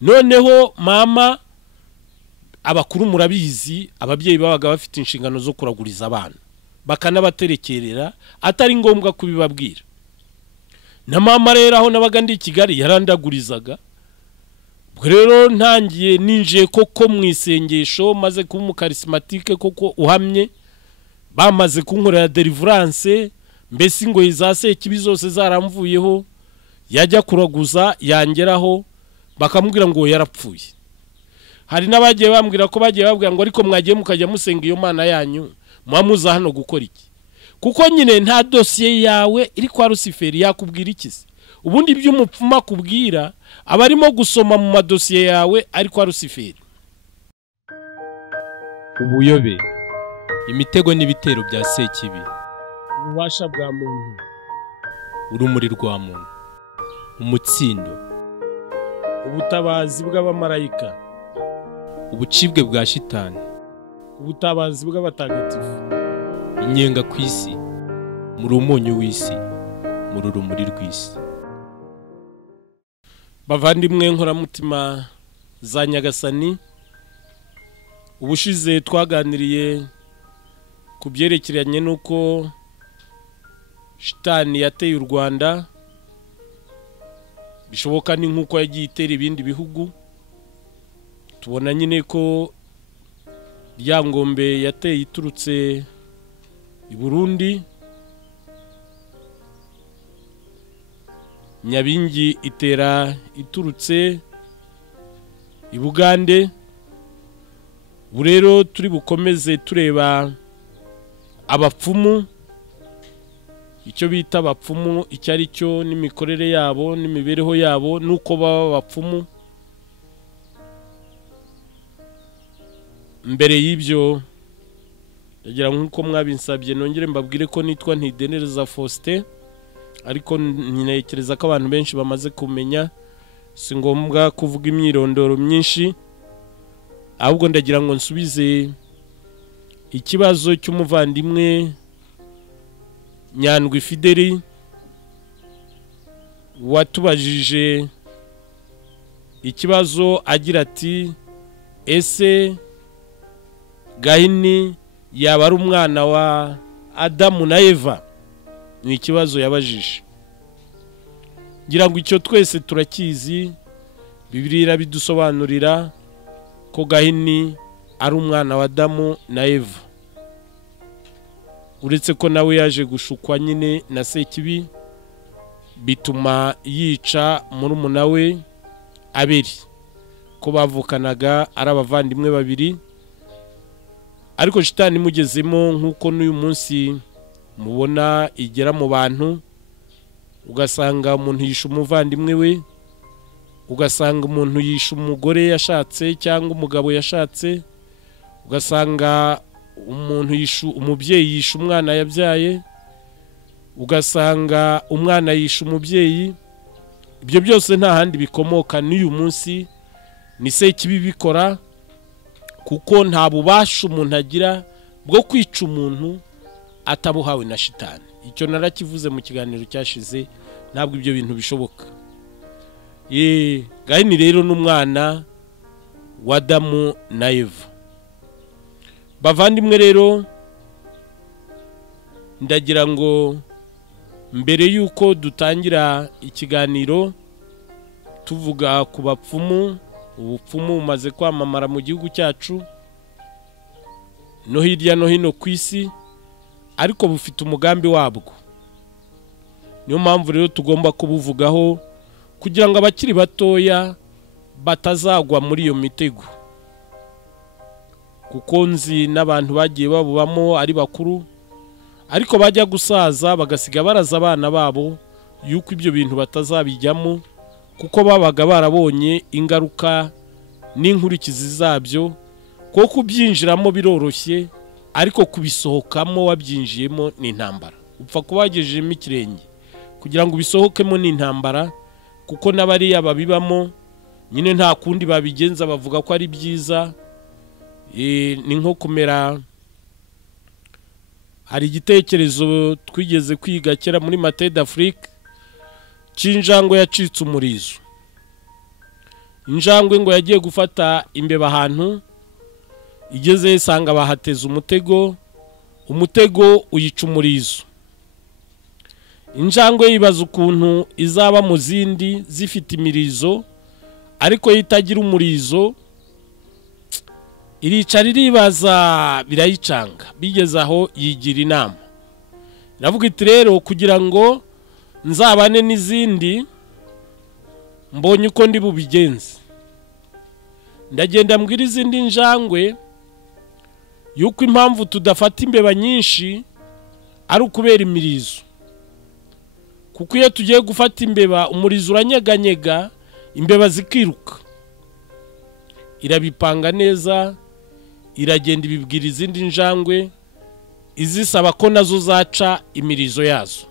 noneho mama abakuru murabizi ababyeyi babaga bafite inshingano zo kuraguriza abana bakanabaterekerera atari ngombwa kubibabwira. Na mama rero aho nabaga ndi Kigali yarandagurizaga. Rero ntangiye ninjiye koko mu isengesho maze kuba umukarismatike koko uhamye, bamaze kunkorera deliverance, mbese ngo izase kibi zose zaramvuyeho, yajya kuraguza yangeraho bakamubwira ngo yarapfuye. Hari nabagiye bambwira ko bagiye babwira ngo ariko mwagiye mukajya musenga iyo mana yanyu mwamuza hano gukora iki, kuko nyine nta dosiye yawe iri kwa Luciferi yakubwira ikisi. Ubundi ibyo umupfuma kubwira abarimo gusoma mu madosiye yawe ari kwa Luciferi. Ubuyobe, imitego n'ibitero bya Sekibi, ububasha bwa muntu, urumuri rwa muntu, umutsindo, ubutabazi bw'abamarayika, ubucibwe bwa shitani, ubutabazi bw'abatagatifu, inyenga ku isi, muri umunyu w'isi, muri urumuri rw'isi. Bavandimwe nkoramutima za Nyagasani, ubushize twaganiriye ku byerekeranye nuko shitani yateye u Rwanda, bishoboka ni nkuko yagiye itera ibindi bihugu. Tubona nyine ko Ryangombe yateye iturutse i Burundi, Nyabingi itera iturutse i Bugande. Burero turi bukomeze tureba abapfumu, icyo bita abapfumu icyo ari cyo n'imikorere yabo n'imibereho yabo nuko baba abapfumu. Mbere y'ibyo yagira nkuko mwabinsabye nongere mbabwire ko nitwa Ntidenereza Faustin, ariko ntekereza ko abantu benshi bamaze kumenya, si ngombwa kuvuga imyirondoro myinshi, ahubwo ndagira ngo nsubize ikibazo cy'umuvandimwe Nyandwi Fideli watubajije ikibazo agira ati ese Gahini yaba ari umwana wa Adamu na Eva? Ni ikibazo yabajije. Ngira ngo icyo twese turakizi, Bibiliya bidusobanurira ko Gahini ari umwana wa Adamu na Eva, uretse ko nawe yaje gushukwa nyine na Sekibi, bituma yica murumuna we Abeli, ko bavukanaga ari abavandimwe babiri. Ariko shitani imugezemo nkuko n'uyu munsi mubona igera mu bantu, ugasanga umuntu yisha umuvandimwe we, ugasanga umuntu yisha umugore yashatse cyangwa umugabo yashatse, ugasanga umuntu yisha umubyeyi yisha umwana yabyaye, ugasanga umwana yisha umubyeyi. Ibyo byose nta handi bikomoka, n'uyu munsi ni Sekibi bikora, kuko nta bubasha umuntu agira bwo kwica umuntu atabuhawe na shitani. Icyo narakivuze mu kiganiro cyashize, ntabwo ibyo bintu bishoboka. Gahini rero n'umwana wa Adamu na Eva. Bavandimwe rero, ndagira ngo mbere yuko dutangira ikiganiro tuvuga ku bapfumu, ubupfumu bumaze kwamamara mu gihugu cyacu no hirya no hino ku isi, ariko bufite umugambi wabwo. Niyo mpamvu rero tugomba kubuvugaho kugira ngo abakiri batoya batazagwa muri iyo mitego, kuko nzi n'abantu bagiye babubamo ari bakuru, ariko bajya gusaza bagasiga baraza abana babo yuko ibyo bintu batazabijyamo, kuko babaga barabonye ingaruka n'inkurikizi zabyo. Ko kubyinjiramo biroroshye, ariko kubisohokamo wabyinjiyemo ni intambara. Upfa kubagejejemo ikirenge kugira ngo bisohokemo ni intambara, kuko n'abariya babibamo nyine nta kundi babigenza, bavuga ko ari byiza. Ni nko kumera, hari igitekerezo twigeze kwiga kera muri Mate d'Afrique cy'injangwe yacitse umurizo. injangwe ngo yagiye gufata imbeba ahantu, igeze isanga bahateze umutego uyica umurizo. Injangwe yibaza ukuntu izaba mu zindi zifite imirizo ariko yitagira umurizo, iricara iribaza birayicanga. Bigeze aho yigira inama, iravuga iti rero kugira ngo nzabane n'izindi mbonye uko ndi bubigenze, ndagenda mbwira izindi njangwe yuko impamvu tudafata imbeba nyinshi ari ukubera imirizo, kuko iyo tugiye gufata imbeba umurizo uranyeganyega imbeba zikiruka. Irabipanga neza, iragenda ibibwira izindi njangwe, izisaba ko nazo zaca imirizo yazo.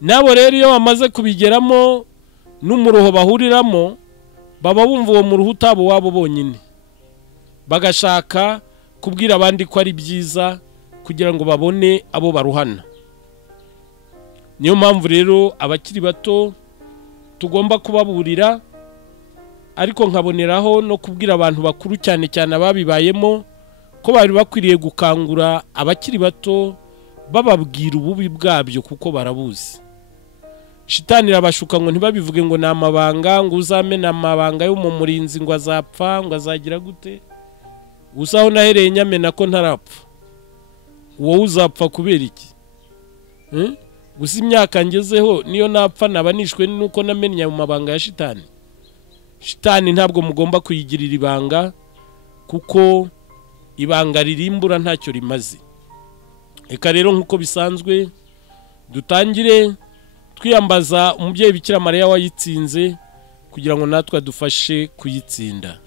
Nabo rero iyo bamaze kubigeramo n'umuruho bahuriramo, baba bumva uwo muruho utabo wabo bonyine, bagashaka kubwira abandi ko ari byiza kugira ngo babone abo baruhana. Niyo mpamvu rero abakiri bato tugomba kubaburira, ariko nkaboneraho no kubwira abantu bakuru cyane cyane ababibayemo ko bari bakwiriye gukangura abakiri bato bababwira ububi bwabyo, kuko barabuzi. Shitani irabashuka ngo ntibabivuge ngo ni amabanga, ngo uzamena amabanga yo mu murinzi ngo azapfa, ngo azagira gute. Usaho nahereye nyamena ko ntarapfa, wowe uzapfa kubera iki? Gusa imyaka ngezeho niyo napfa naba nishwe nuko namenya mu mabanga ya shitani. Shitani ntabwo mugomba kuyigirira ibanga, kuko ibanga ririmbura ntacyo rimaze. Eka rero nkuko bisanzwe dutangire twiyambaza umubyeyi Bikira Mariya wayitsinze kugira ngo natwe adufashe kuyitsinda.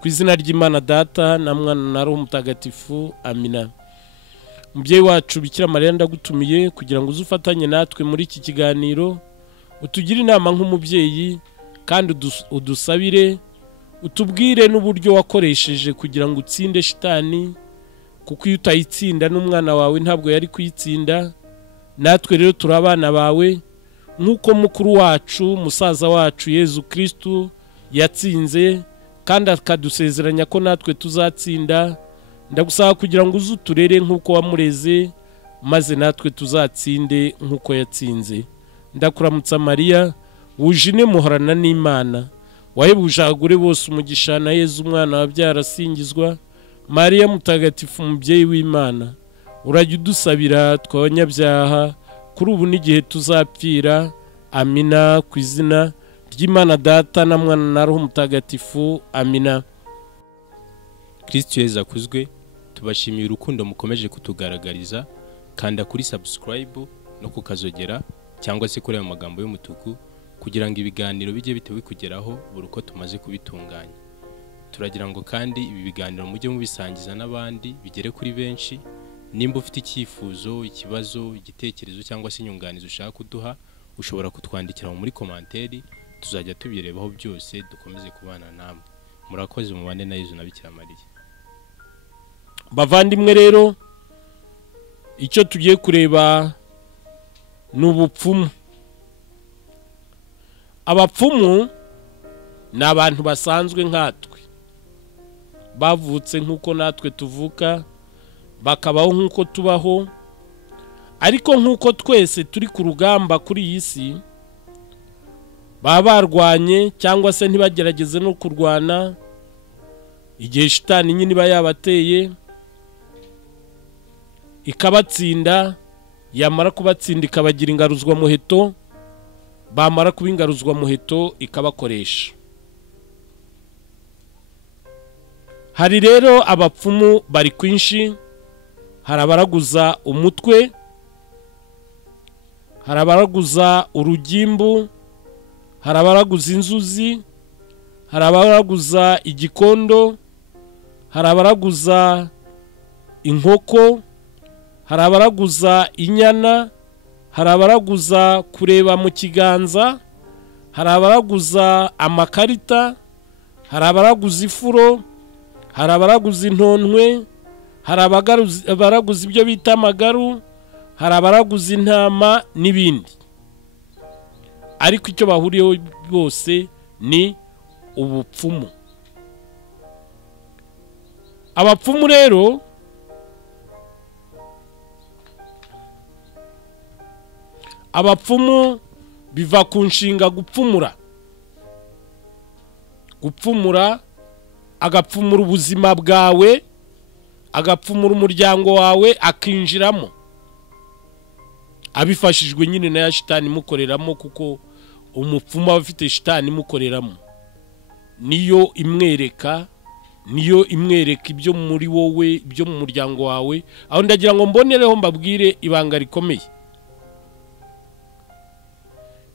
Ku izina ry'Imana Data na Mwana na Roho Mutagatifu, amina. Umubyeyi wacu Bikira Mariya ndagutumiye kugira ngo uzufatanye natwe muri iki kiganiro, utugire inama nk'umubyeyi kandi udusabire, utubwire n'uburyo wakoresheje kugira ngo utsinde shitani, kuko iyo utayitsinda n'umwana wawe ntabwo yari kuyitsinda. Natwe rero turi abana bawe, nk'uko mukuru wacu musaza wacu Yezu Kristu yatsinze kandi akadusezeranya ko natwe tuzatsinda. Ndagusaba kugira ngo uzuturere nk'uko wamureze, maze natwe tuzatsinde nk'uko yatsinze. Ndakuramutsa Mariya, wujine muhorana n'Imana, wahebuje abagore bose umugisha, na Yezu umwana wabyara asingizwa. Mariya mutagatifu umubyeyi w'Imana, urajya udusabira tw'abanyabyaha kuri ubu n'igihe tuzapfira. Amina. Ku izina ry'Imana Data na Mwana na Roho Mutagatifu, amina. Kristo Yezu akuzwe. Tubashimiye urukundo mukomeje kutugaragariza. Kanda kuri subscribe no kukazogera cyangwa se kureba amagambo y'umutuku kugira ngo ibiganiro bijye bitewe kugeraho buri uko tumaze kubitunganya. Turagira ngo kandi ibi biganiro mujye mubisangiza n'abandi bigere kuri benshi. Nimba ufite icyifuzo, ikibazo, igitekerezo cyangwa se inyunganizi ushaka kuduha, ushobora kutwandikira muri komanteri, tuzajya tubirebaho byose. Dukomeze kubana namwe. Murakoze, mubane na Yezu na Bikira Mariya. Bavandimwe rero, icyo tugiye kureba n'ubupfumu. Abapfumu ni abantu basanzwe nkatwe, bavutse nk'uko natwe tuvuka, bakabaho nk'uko tubaho, ariko nk'uko twese turi ku rugamba kuri iyi si, baba barwanye cyangwa se ntibagerageze no kurwana. Igihe shitani nyine iba yabateye ikabatsinda, yamara kubatsinda ikabagira ingaruzwa muheto, bamara kuba ingaruzwa muheto ikabakoresha. Hari rero abapfumu bari kwinshi. Hari abaraguza umutwe, hari abaraguza urugimbu, hari abaraguza inzuzi, hari abaraguza igikondo, hari abaraguza inkoko, hari abaraguza inyana, hari abaraguza kureba mu kiganza, hari abaraguza amakarita, hari abaraguza ifuro, hari abaraguza intontwe, hari abaraguza ibyo bita amagaru, hari abaraguza intama n'ibindi. Ariko icyo bahuriyeho bose ni ubupfumu. Abapfumu rero abapfumu biva ku nshinga gupfumura agapfumura ubuzima bwawe, agapfumura umuryango wawe, akinjiramo abifashijwe nyine na ya shitani imukoreramo, kuko umupfumu aba afite shitani imukoreramo, niyo imwereka ibyo muri wowe, ibyo mu muryango wawe. Aho ndagira ngo mbonereho mbabwire ibanga rikomeye.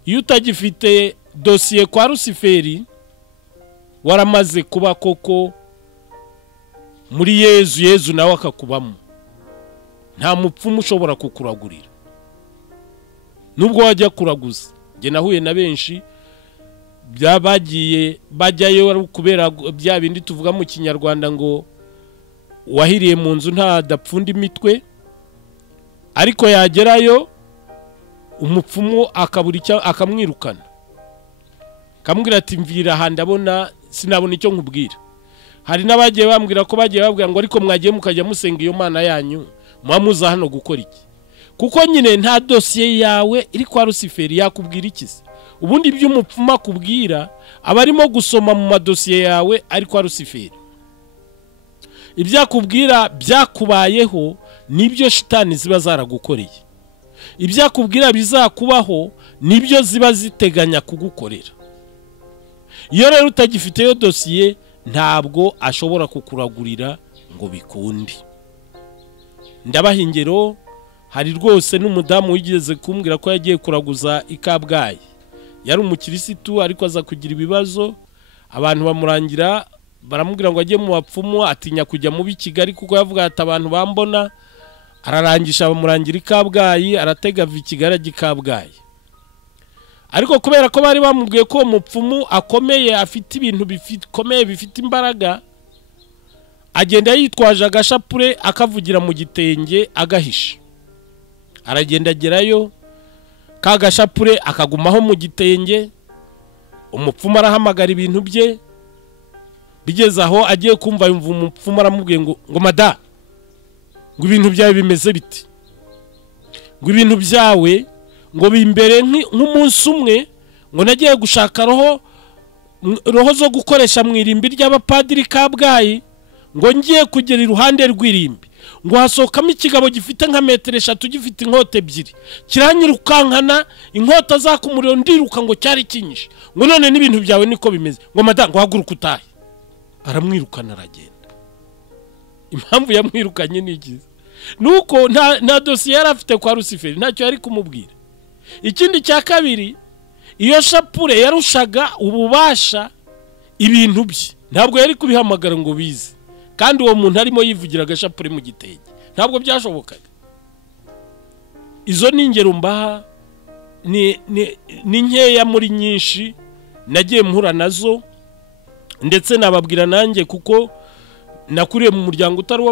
Iyo utagifite dosiye kwa Rusiferi, waramaze kuba koko muri Yezu nawe akakubamo. Nta mupfumu ushobora kukuragurira, nubwo wajya kuraguza. Nge nahuye na benshi byabagiye bajyayo kubera bya bindi tuvuga mu Kinyarwanda ngo wahiriye mu nzu nta dapfunda imitwe, ariko yagerayo umupfumu akabura akamwirukana, kamubwira ati mvira aha ndabona sinabona icyo nkubwira. Hari n'abagiye bambwira ko bagiye babwira ngo ariko mwagiye mukajya musenga iyo mana yanyu, muza hano gukora iki? Kuko nyine nta dosiye yawe iri kwa Rusiferi, yakubwira ikizi? Ubundi ibyo umupfumu akubwira aba arimo gusoma mu madosiye yawe ari kwa Rusiferi. Ibyakubwira byakubayeho nibyo shitani ziba zaragukoreye, ibyakubwira bizakubaho nibyo ziba ziteganya kugukorera. Iyo rero utagifiteyo dosiye, ntabwo ashobora kukuragurira ngo bikunde. Ndabaha ingero. Hari rwose n'umudamu wigeze kumbwira ko yagiye kuraguza i Kabgayi. Yari umukirisitu ariko aza kugira ibibazo, abantu bamurangira baramubwira ngo ajye mu bapfumu, atinya kujya mu Kigali kuko yavuga ati abantu bambona. Ararangisha bamurangira i Kabgayi, aratega Kigali ajya i Kabgayi. Ariko kubera ko bari bamubwiye ko umupfumu akomeye, afite ibintu bikomeye bifite imbaraga, agenda yitwaje agashapure akavugira mu gitenge agahisha. Aragenda agerayo, ka gashapure akagumaho mu gitenge. Umupfumu arahamagara ibintu bye, bigeze aho agiye kumva yumva umupfumu aramubwiye ngo mada, ngo ibintu byawe bimeze biti, ngo ibintu byawe ngo bimbere nk'umunsi umwe, ngo nagiye gushaka roho zo gukoresha mu irimbi ry'abapadiri Kabgayi, ngo ngiye kugera iruhande rw'irimbi, ngo hasohokamo ikigabo gifite nka metero 3 gifite inkota 2, kiranyirukankana inkota zakumuriro, ndiruka ngo cyari kinyishe, ngo none n'ibintu byawe niko bimeze, ngo mada ngo haguruka utahe. Aramwirukana aragenda. Impamvu yamwirukanye nigize nuko nta dosiye yari afite kwa Rusiferi, ntacyo yari kumubwira. Ikindi cya kabiri, iyo shapure yarushaga ububasha ibintu bye, ntabwo yari kubihamagara ngo bize, kandi uwo muntu arimo yivugira agashapure mu gitenge, ntabwo byashobokaga. Izo ni ingero mbaha, ni nkeya muri nyinshi nagiye muhura nazo, ndetse nababwira nanjye kuko nakuriye mu muryango utari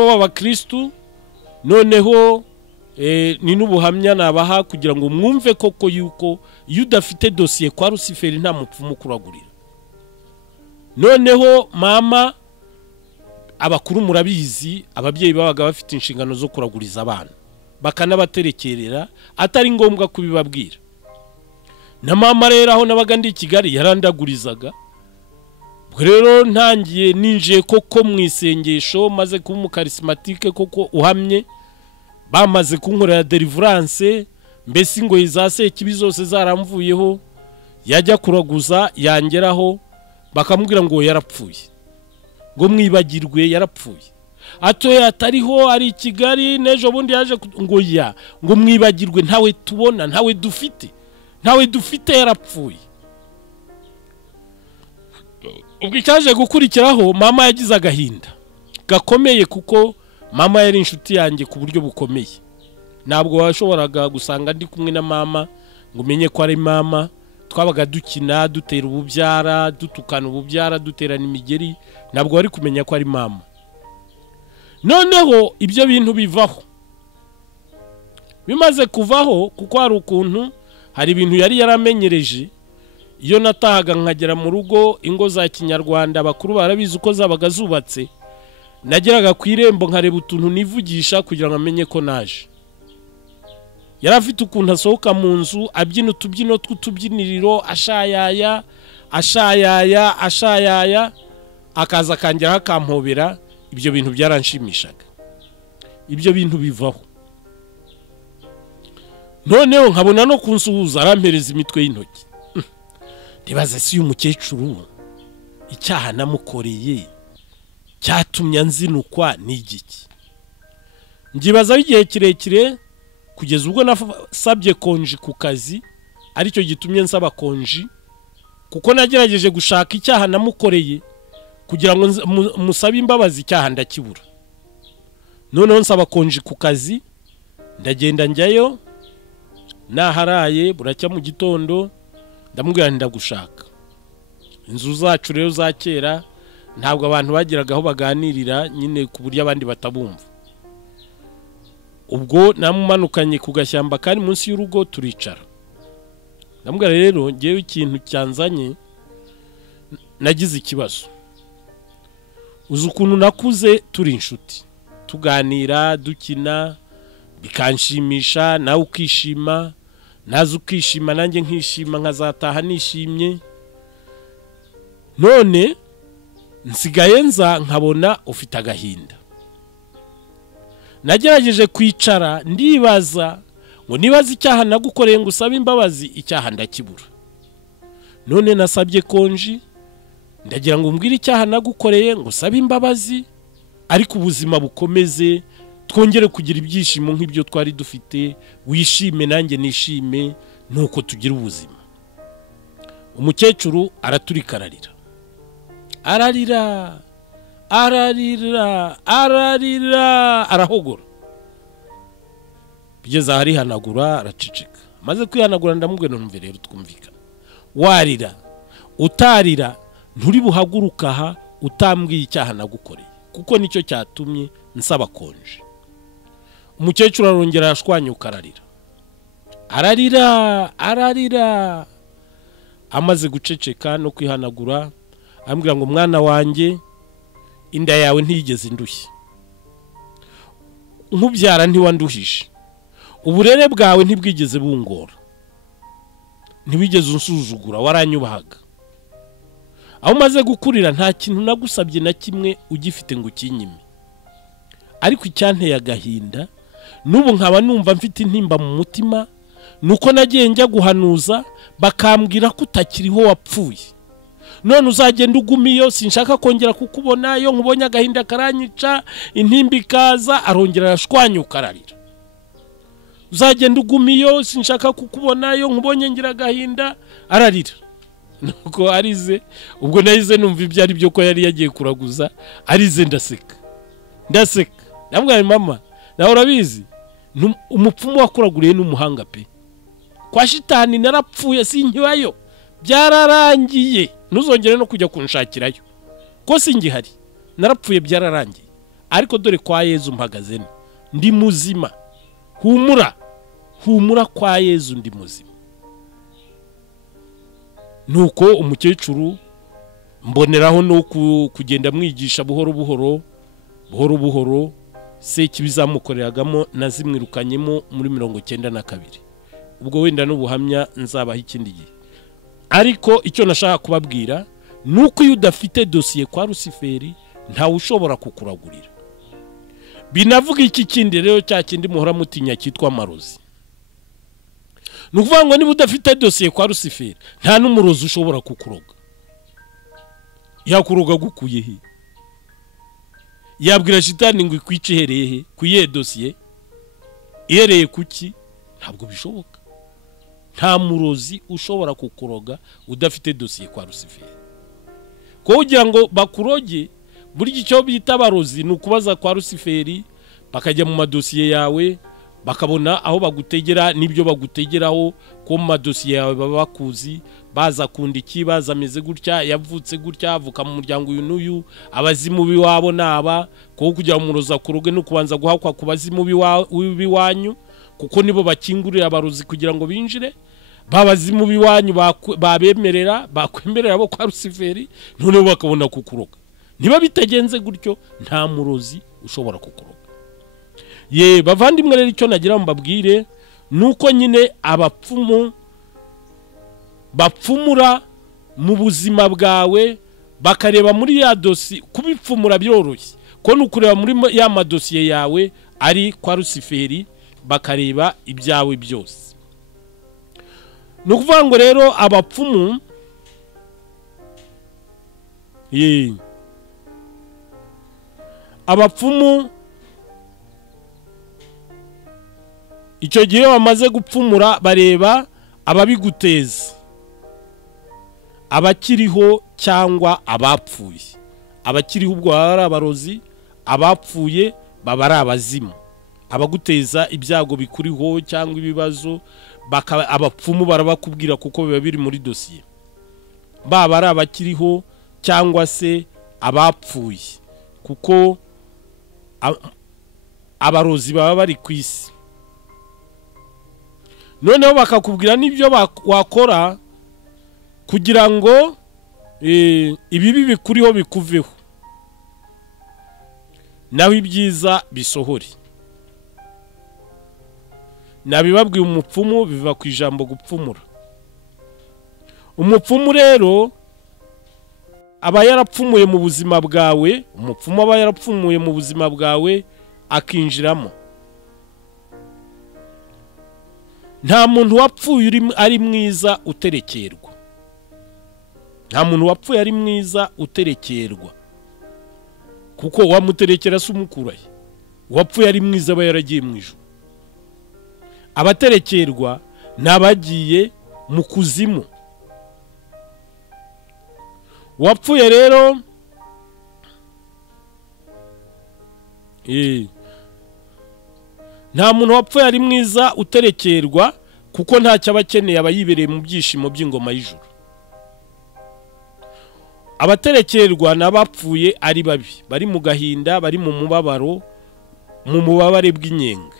w'abakristu, noneho ni n'ubuhamya nabaha kugira ngo mwumve koko yuko iyo udafite dosiye kwa Rusiferi nta mupfumu kuragurira. Noneho mama, abakuru murabizi, ababyeyi babaga bafite inshingano zo kuraguriza abana, bakanabaterekerera atari ngombwa kubibabwira. Na mama rero aho nabaga ndi i Kigali yarandagurizaga. Rero ntangiye ninjiye koko mu isengesho, maze kuba umukarismatike koko uhamye, bamaze kunkorera deliverance, mbese ngo izase kibi zose zaramvuyeho, yajya kuraguza yangeraho bakamubwira ngo yarapfuye, ngo mwibagirwe yarapfuye, atoye atariho ari i Kigali, nejo bundi yaje ngo mwibagirwe, ntawe tubona, ntawe dufite yarapfuye. Ubwo icyaje gukurikiraho, mama yagize agahinda gakomeye, kuko mama yari inshuti yanjye ku buryo bukomeye. Ntabwo washoboraga gusanga ndi kumwe na mama ngo umenye ko ari mama. Twabaga dukina, dutera ububyara, dutukana ububyara, duterana imigeri, ntabwo wari kumenya ko ari mama. Noneho ibyo bintu bivaho, bimaze kuvaho, kuko hari ukuntu hari ibintu yari yaramenyereje. Iyo natahaga nkagera mu rugo, ingo za kinyarwanda bakuru barabizi uko zabaga zubatse, nageraga ku irembo nkareba utuntu nivugisha kugira ngo amenye ko naje. Yari afite ukuntu asohoka mu nzu abyina utubyino tw'utubyiniriro, ashayaya akaza akangeraho akampobera. Ibyo bintu byaranshimishaga, ibyo bintu bivaho. Noneho nkabona no kunsuhuza arampereza imitwe y'intoki. Ndibaza si umukecuru icyaha namukoreye cyatumye nzinukwa n'igiki. Ngibaza igihe kirekire kugeza ubwo nasabye konji ku kazi, aricyo gitumye nsaba konji, kuko nagerageje gushaka icyaha namukoreye kugira ngo musabe imbabazi, icyaha ndakibura. Noneho nsaba konji ku kazi, ndagenda njyayo, naharaye buracya mu gitondo, ndamubwira ndagushaka. Inzu zacu rero za kera ntabwo abantu bagiraga aho baganirira nyine ku buryo abandi batabumva. Ubwo namumanukanye ku gashyamba kandi munsi y'urugo turicara. Ndamubwira rero ngewe ikintu cyanzanye, nagize ikibazo. Uzi ukuntu nakuze turi inshuti, tuganira dukina bikanshimisha, nawe ukishima, nazo ukishima, nanjye nkishima, nkazataha nishimye. None nsigaye nza nkabona ufite agahinda. Nagerageje kwicara ndibaza ngo nibaza icyaha nagukoreye ngo usabe imbabazi, icyaha ndakibura. None nasabye konji, ndagira ngo umbwire icyaha nagukoreye ngo usabe imbabazi, ariko ubuzima bukomeze, twongere kugira ibyishimo nk'ibyo twari dufite, wishime nanjye nishime, nuko tugira ubuzima. Umukecuru araturika ararira. Arahogora. Bigeze arihanagura, araceceka. Maze kwihanagura ndamubwira numve rero twumvikana. Warira utarira nturi buhaguruka aha utambwiye icyaha nagukoreye, kuko nicyo cyatumye nsaba konje. Umukecuru arongera arashwanyuka ararira. Amaze guceceka no kwihanagura, ambwira ngo mwana wanjye, inda yawe ntiyigeze indushye, nkubyara ntiwanduhije, uburere bwawe ntibwigeze bungora, ntiwigeze unsuzugura, waranyubahaga. Aho maze gukurira nta kintu nagusabye na kimwe ugifite ngo ukinyime. Ariko icyanteye agahinda nubu nkaba numva mfite intimba mu mutima, nuko nagiye njya guhanuza bakambwira ko utakiriho wapfuye. None uzagenda ugumiyo, sinshaka kongera kukubona, iyo nkubonye agahinda karanyica, intimba ikaza. Arongera arashwanyuka ararira. Uzagenda ugumiyo, sinshaka kukubona, iyo nkubonye ngira agahinda, ararira. Nuko arize, ubwo nahize numva ibyo ari byo ko yari yagiye kuraguza, arize ndaseka. Ndabwira mama, nawe urabizi umupfumu wakuraguriye n'umuhanga pe, kwa shitani narapfuye sinkibayo, byararangiye, ntuzongere no kujya kunshakirayo ko singihari, narapfuye byararangiye. Ariko dore kwa Yezu mpagaze, ndi muzima. Humura kwa Yezu ndi muzima. Nuko umukecuru mboneraho no kugenda mwigisha buhoro buhoro se kibizamukoreragamo nazimwirukanyemo muri 92. Ubwo wenda n'ubuhamya nzabaha ikindi gihe. Ariko icyo nashaka kubabwira nuko iyo udafite dosiye kwa Rusiferi ntawe ushobora kukuragurira. Binavuga iki kindi rero cya kindi muhora mutinya cyitwa amarozi. Nukuvuga ngo niba udafite dosiye kwa Rusiferi nta n'umurozi ushobora kukuroga. Yakuroga gukuye he? Yabwira shitani ngo ikwice hereye he? Kuye dosiye ihereye kuki? Ntabwo bishoboka. Nta murozi ushobora kukuroga udafite dosiye kwa Rusiferi. Ko ugira ngo bakuroge, buri icyo bita abarozi nukubaza kwa Rusiferi, bakajya mu madosiye yawe, bakabona aho bagutegera n'ibyo bagutegeraho, ko mu madosiye yawe baba bakuzi, baza kundiki, baza ameze gutya, yavutse gutya, avuka mu muryango uyu n'uyu, abazimu biwabo naba, ko kugira umuroza kuroge no kubanza guhakwa ku bazimu biwanyu, kuko nibo bakingurira abarozi kugira ngo binjire. babazimu biwanyu babemerera bakwemerera bo kwa Rusiferi none bakabona kukuroga. Niba bitagenze gutyo nta murozi ushobora kukuroga. Ye bavandimwe rero icyo nagira mbabwire nuko nyine abapfumu bapfumura mu buzima bwawe bakareba muri ya dosi kubipfumura byoroshye ko nukureba muri ya madosiye yawe ari kwa Rusiferi bakareba ibyawe byose. Nukuvuga ngo rero abapfumu abapfumu icyo gihe bamaze gupfumura bareba ababiguteza, abakiriho cyangwa abapfuye. Abakiriho ubwo ari abarozi, abapfuye baba ari abazimu, abaguteza ibyago bikuriho cyangwa ibibazo abapfumu barabakubwira kuko biba biri muri dosiye. Baba ari abakiriho cyangwa se abapfuye kuko abarozi baba bari ku isi. Noneho bakakubwira n'ibyo wakora kugira ngo ibibi bikuriho bikuveho naho ibyiza bisohore. Nabibabwiye umupfumu biva ku ijambo gupfumura. Umupfumu rero aba yarapfumuye mu buzima bwawe, umupfumu aba yarapfumuye mu buzima bwawe akinjiramo. Nta muntu wapfuye ari mwiza uterekerwa. Nta muntu wapfuye ari mwiza uterekerwa kuko wamuterekera se umukurahe. Wapfuye ari mwiza aba yaragiye mu ijuru. Abaterekerwa nabagiye mu kuzimu. Wapfuye rero nta muntu wapfuye ari mwiza uterekerwa kuko ntacyo abakeneye abayibereye mu byishimo by'ingoma y'ijuru. Abaterekerwa n'abapfuye ari babi, bari mu gahinda, bari mu mubabaro, mu mubabare bw'inyenga.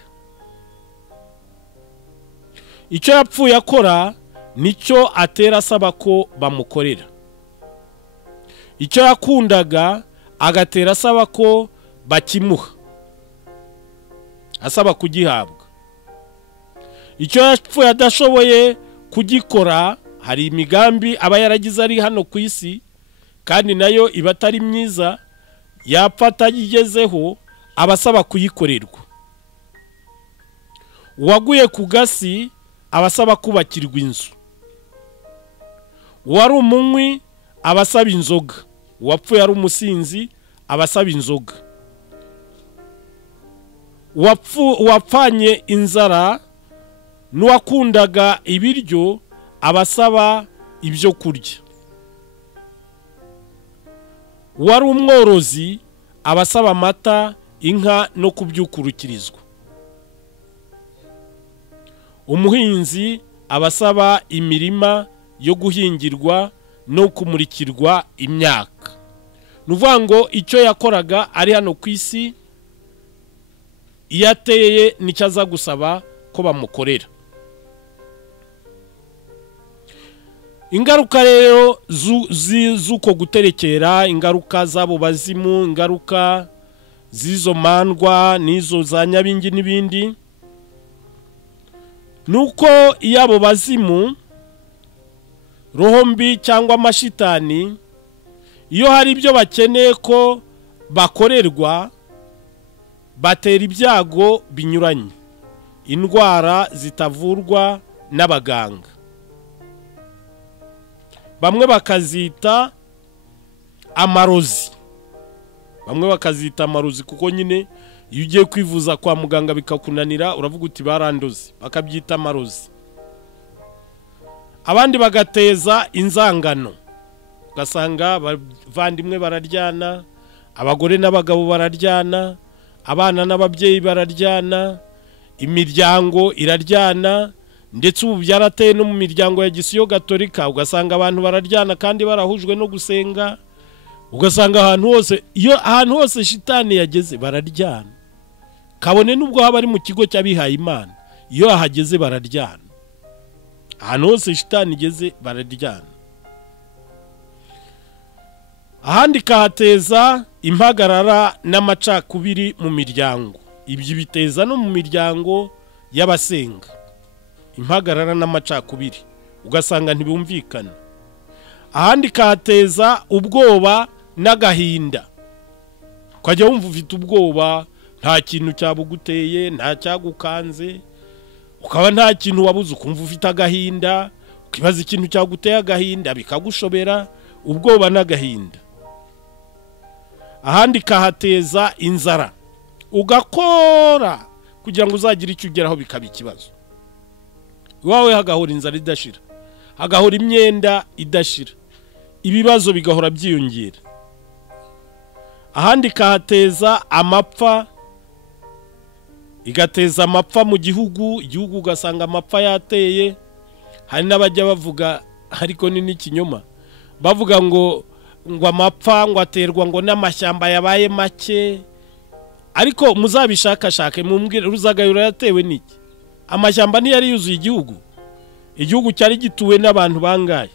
Icyo yapfuye akora nicyo atera asaba ko bamukorera. Icyo yakundaga agatera asaba ko bakimuha, asaba kugihabwa. Icyo yapfuye adashoboye kugikora, hari imigambi aba yaragize ari hano ku isi kandi nayo iba atari myiza, yapfa atayigezeho abasaba kuyikorerwa. Uwaguye ku gasi abasaba kubakirwa inzu. Uwari umunywi abasaba inzoga. Uwapfuye ari umusinzi abasaba inzoga. Uwapfanye inzara n'uwakundaga ibiryo abasaba ibyo kurya. Uwari umworozi abasaba amata, inka no kubyukurukirizwa. Umuhinzi abasaba imirima yo guhingirwa no kumurikirwa imyaka. Nuvuga ngo icyo yakoraga ari hano ku isi iyateye nicyo aza gusaba ko bamukorera. Ingaruka rero z'uko guterekera, ingaruka z'abo bazimu, ingaruka z'izo mandwa n'izo za nyabingi n'ibindi, nuko iyo abo bazimu, roho mbi cyangwa amashitani, iyo hari ibyo bakeneye ko bakorerwa, batera ibyago binyuranye, indwara zitavurwa n'abaganga. Bamwe bakazita amarozi. Bamwe bakazita amarozi kuko nyine iyo ugiye kwivuza kwa muganga bikakunanira uravuga uti barandoze, bakabyita amarozi. Abandi bagateza inzangano, ugasanga abavandimwe bararyana, abagore n'abagabo bararyana, abana n'ababyeyi bararyana, imiryango iraryana, ndetse ubu byarateye no mu miryango ya Gisiyo Gatolika, ugasanga abantu bararyana kandi barahujwe no gusenga. Ugasanga ahantu hose shitani yageze bararyana, kabone nubwo haba ari mu kigo cy'abihaye Imana, iyo ahageze bararyana. ahantu hose shitani igeze bararyana. Ahandi kahateza impagarara n'amacakubiri mu miryango. Ibyo biteza no mu miryango y'abasenga, impagarara n'amacakubiri ugasanga ntibumvikana. Ahandi kahateza ubwoba n'agahinda, ukajya wumva ufite ubwoba, nta kintu cyabuguteye, nta cyagukanze, ukaba nta kintu wabuze, ukumva ufite agahinda, ukibaza ikintu cyaguteye agahinda bikagushobera, ubwoba n'agahinda. Ahandi kahateza inzara, ugakora kugira ngo uzagire icyo ugeraho bikaba ikibazo. Iwawe hagahora inzara idashira, hagahora imyenda idashira, ibibazo bigahora byiyongera. Ahandi kahateza amapfa, igateza amapfa mu gihugu, igihugu ugasanga amapfa yateye. Hari n'abajya bavuga, ariko ni n'ikinyoma, bavuga ngo amapfa ngo aterwa ngo n'amashyamba yabaye make. Ariko muzabishakashake mumbwire Ruzagayura yatewe n'iki? Amashyamba ntiyari yuzuye igihugu? Igihugu cyari gituwe n'abantu bangahe?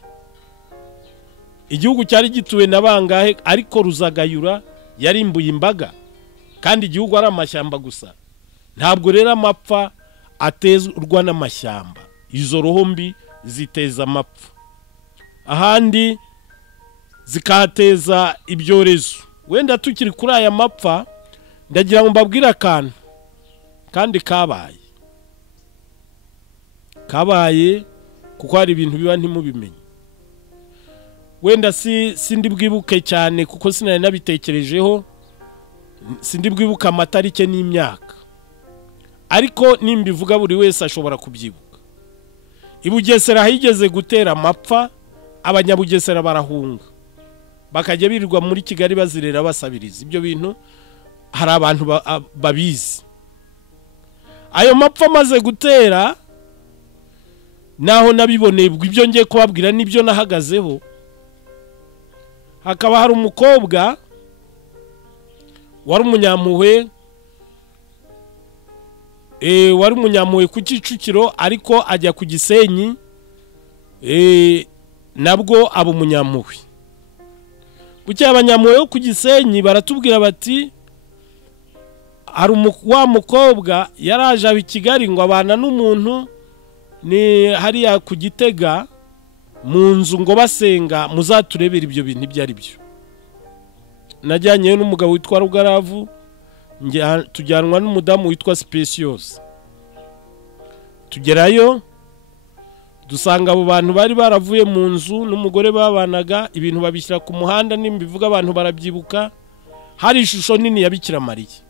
Igihugu cyari gituwe n'abangahe? Ariko Ruzagayura yarimbuye imbaga, kandi igihugu ari amashyamba gusa. Ntabwo rero amapfa atezwa n'amashyamba, izo roho mbi ziteza amapfa. Ahandi zikateza ibyorezo. Wenda tukiri kuri aya mapfa, ndagira ngo mbabwire akantu kandi kabaye kuko hari ibintu biba ntimubimenye. Wenda sindi bwibuke cyane kuko sinari nabitekerejeho, sindi bwibuka amatarike n'imyaka, ariko nimbivuga buri wese ashobora kubyibuka. I Bugesera higeze gutera amapfa, abanyabugesera barahunga, bakajya birirwa muri Kigali bazirera basabiriza. Ibyo bintu hari abantu babizi. Ayo mapfa maze gutera, naho nabiboneye, ibyo ngiye kubabwira nibyo nahagazeho. Hakaba hari umukobwa wari umunyamuhwe, ku Kicukiro, ariko ajya ku Gisenyi, nabwo aba umunyamuhwe. Bucya abanyamuhwe yo ku Gisenyi baratubwira bati, hari wa mukobwa yaraje aba i Kigali ngo abana n'umuntu ni hariya ku Gitega mu nzu ngo basenga, muzaturebera ibyo bintu ibyo ari byo. Najyanyeyo n'umugabo witwa Rugaravu, tujyanwa n'umudamu witwa Specious. Tugerayo dusanga abo bantu bari baravuye mu nzu n'umugore babanaga, ibintu babishyira ku muhanda, nimbivuga abantu barabyibuka. Hari ishusho nini ya Bikira Mariya.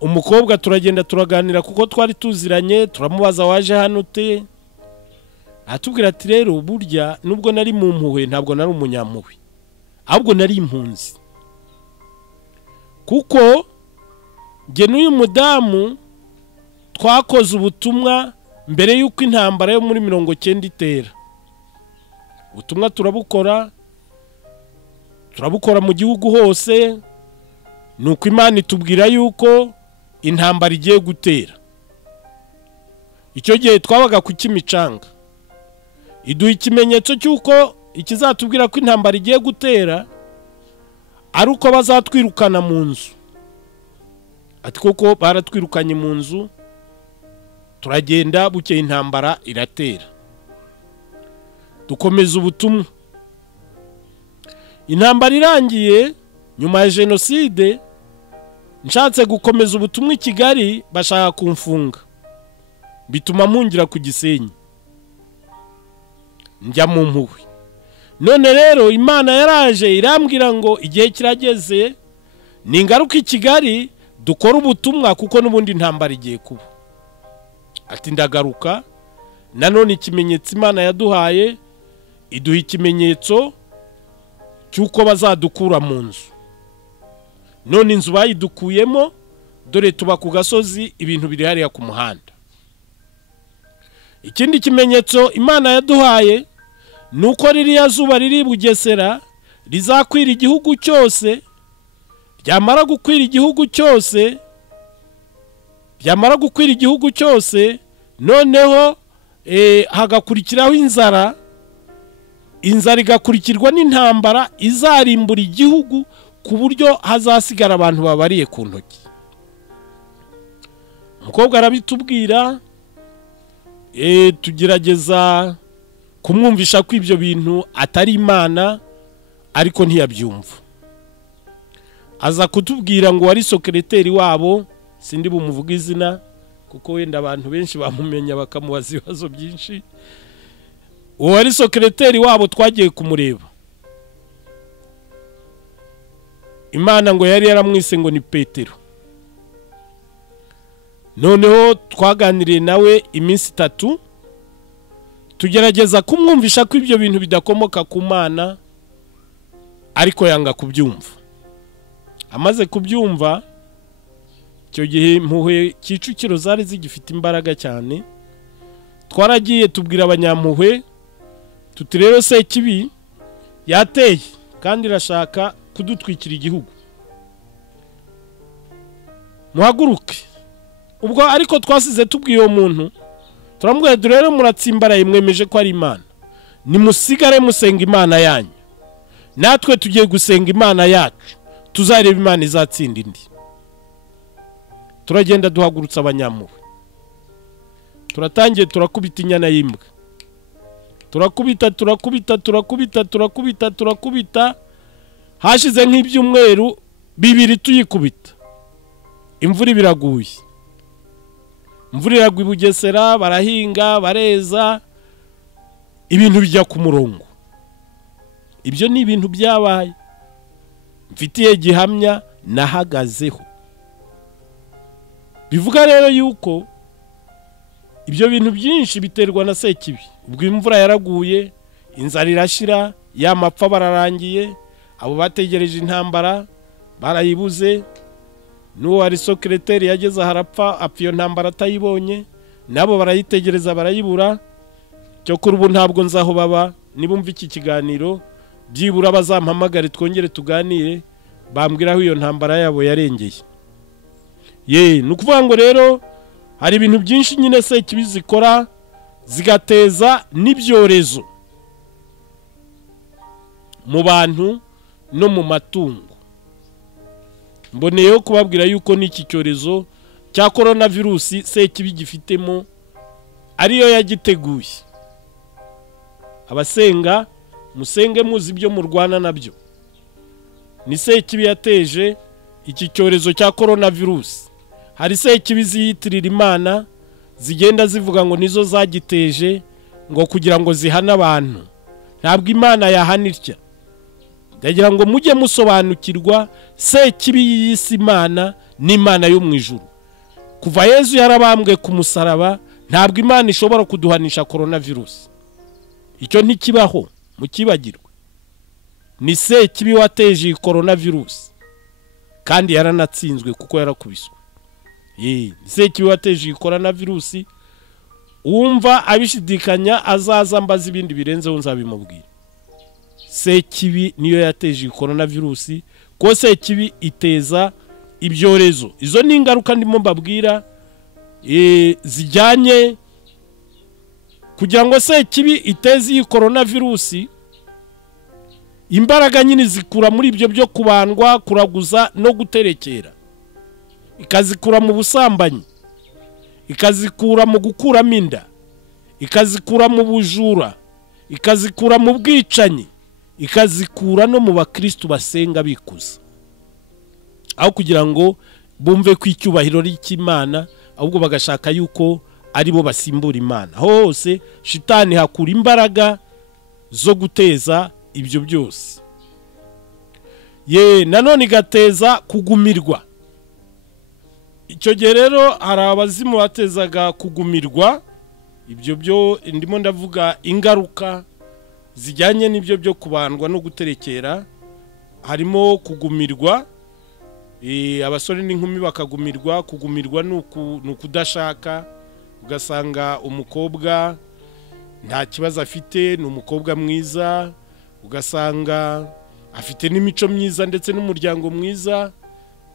Umukobwa turagenda turaganira kuko twari tuziranye, turamubaza waje hano ute? Atubwira ati rero burya nubwo nari mu mpuhwe ntabwo nari umunyampuhwe, ahubwo nari impunzi. Kuko nge n'uyu mudamu twakoze ubutumwa mbere y'uko intambara yo muri 90 itera. Ubutumwa turabukora mu gihugu hose, nuko Imana itubwira yuko intambara igiye gutera. Icyo gihe twabaga ku Kimicanga, iduha ikimenyetso cy'uko ikizatubwira ko intambara igiye gutera ari uko bazatwirukana mu nzu. Ati koko baratwirukanye mu nzu, turagenda, bukeye intambara iratera. Dukomeza ubutumwa. Intambara irangiye, nyuma ya jenoside, nshatse gukomeza ubutumwa i Kigali, bashaka kumfunga, bituma mpungira ku Gisenyi, njya mu mpuhwe. None rero Imana yaraje irambwira ngo igihe kirageze ningaruka i Kigali dukora ubutumwa, kuko n'ubundi intambara igiye kuba. Ati ndagaruka. Nanone ikimenyetso Imana yaduhaye, iduha ikimenyetso cy'uko bazadukura mu nzu. None inzu bayidukuyemo, dore tuba ku gasozi, ibintu biri hariya ku muhanda. Ikindi kimenyetso Imana yaduhaye nuko ririya zuba riri Bugesera rizakwira igihugu cyose. Ryamara gukwira igihugu cyose, noneho hagakurikiraho inzara igakurikirwa n'intambara izarimbura igihugu ku buryo hazasigara abantu babariye ku ntoki. Umukobwa arabitubwira, tugerageza kumwumvisha ko ibyo bintu atari Imana, ariko ntiyabyumva. Aza kutubwira ngo wari sekreteri wabo, sindi bumuvuga izina kuko wenda abantu benshi bamumenya bakamubaza ibibazo byinshi. Uwo wari sekreteri wabo twagiye kumureba. Imana ngo yari yaramwise ngo ni Petero. Noneho twaganiriye nawe iminsi 3, tugerageza kumwumvisha ko ibyo bintu bidakomoka ku Mana, ariko yanga kubyumva. Amaze kubyumva, icyo gihe impuhwe Kicukiro zari zigifite imbaraga cyane, twaragiye tubwira abanyampuhwe tuti rero Sekibi yateye kandi irashaka kudutwikira igihugu, muhaguruke. Ubwo ariko twasize tubwiye uwo muntu, turamubwira rero muratsimbaraye mwemeje ko ari Imana, nimusigare musenga Imana yanyu, natwe tugiye gusenga Imana yacu, tuzareba Imana izatsinda indi. Turagenda duhagurutsa abanyampuhwe, turatangiye turakubita inyana y'imbwa, turakubita, hashize nk'ibyumweru 2 tuyikubita, imvura biraguye. Imvura iragwa i Bugesera, barahinga, bareza, ibintu bijya ku murongo. Ibyo ni ibintu byabaye, mfitiye gihamya nahagazeho. Bivuga rero yuko ibyo bintu byinshi biterwa na Sekibi. Ubwo imvura yaraguye, inzara irashira, y'amapfa bararangiye, abo bategereje intambara barayibuze, n'uwo wari sekreteri yageze harapfa, apfa iyo ntambara atayibonye, nabo barayitegereza barayibura. Cyo kuri ubu ntabwo nzaho baba, nibumva iki kiganiro byibura bazampamagare twongere tuganire, bambwiraho iyo ntambara yabo yarengeye. Nukuvuga ngo rero hari ibintu byinshi nyine Sekibi zikora, zigateza n'ibyorezo mu bantu no mu matungo. Mboneyeho kubabwira yuko n'iki cyorezo cya coronavirus Sekibi gifitemo ariyo yagiteguye. Abasenga musenge muzi ibyo mu Rwanda nabyo, ni Sekibi yateje iki cyorezo cya coronavirus. Hari Sekibi ziyitirira Imana, zigenda zivuga ngo nizo zagiteje, ngo kugira ngo zihana abantu. Ntabwo Imana yahanirya. Ndagira ngo mujye musobanukirwa Sekibi y'isi Imana ni Imana yo mu ijuru. Kuva Yesu yarabambwe ku musaraba, ntabwo Imana ishobora kuduhanisha coronavirus. Icyo ntikibaho, mukibagirwe. Ni Sekibi wateje coronavirus, kandi yaranatsinzwe kuko yarakubiswe. Sekibi wateje coronavirus, umva abishidikanya azaza mbaza ibindi birenzeho nzabimubwira. Sekibi niyo yateje coronavirus, ko Sekibi iteza ibyorezo. Izo ni ingaruka ndimo mbabwira zijyanye kugira ngo Sekibi iteze iyi coronavirus. Imbaraga nyine zikura muri ibyo byo kubandwa, kuraguza no guterekera. Ikazikura mu busambanyi, ikazikura mu gukuramo inda, ikazikura mu bujura, ikazikura mu bwicanyi, ikazikura no mu bakristo basenga bikuza, aho kugira ngo bumve ko icyubahiro ry'Imana, ahubwo bagashaka yuko ari bo basimbura Imana. Hose shitani hakura imbaraga zo guteza ibyo byose. Nanone igateza kugumirwa. Icyo gihe rero hari abazimu batezaga kugumirwa. Ibyo byo ndimo ndavuga ingaruka zijyanye n'ibyo byo kubandwa no guterekera. Harimo kugumirwa, abasore n'inkumi bakagumirwa. Kugumirwa ni ukudashaka, ugasanga umukobwa nta kibazo afite, ni umukobwa mwiza, ugasanga afite n'imico myiza ndetse n'umuryango mwiza,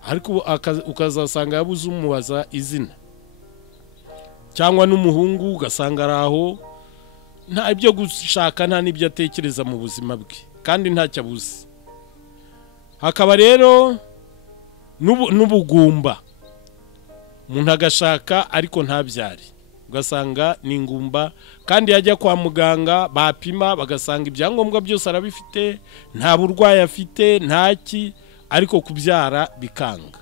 ariko ukazasanga yabuze umubaza izina. cyangwa n'umuhungu ugasanga araho nta ibyo gushaka nta n'ibyo atekereza mu buzima bwe kandi ntacyo abuze. Hakaba rero n'ubugumba, umuntu agashaka ariko ntabyare, ugasanga ni ingumba kandi yajya kwa muganga bapima bagasanga ibyangombwa byose arabifite, nta burwayi afite ntaki, ariko kubyara bikanga.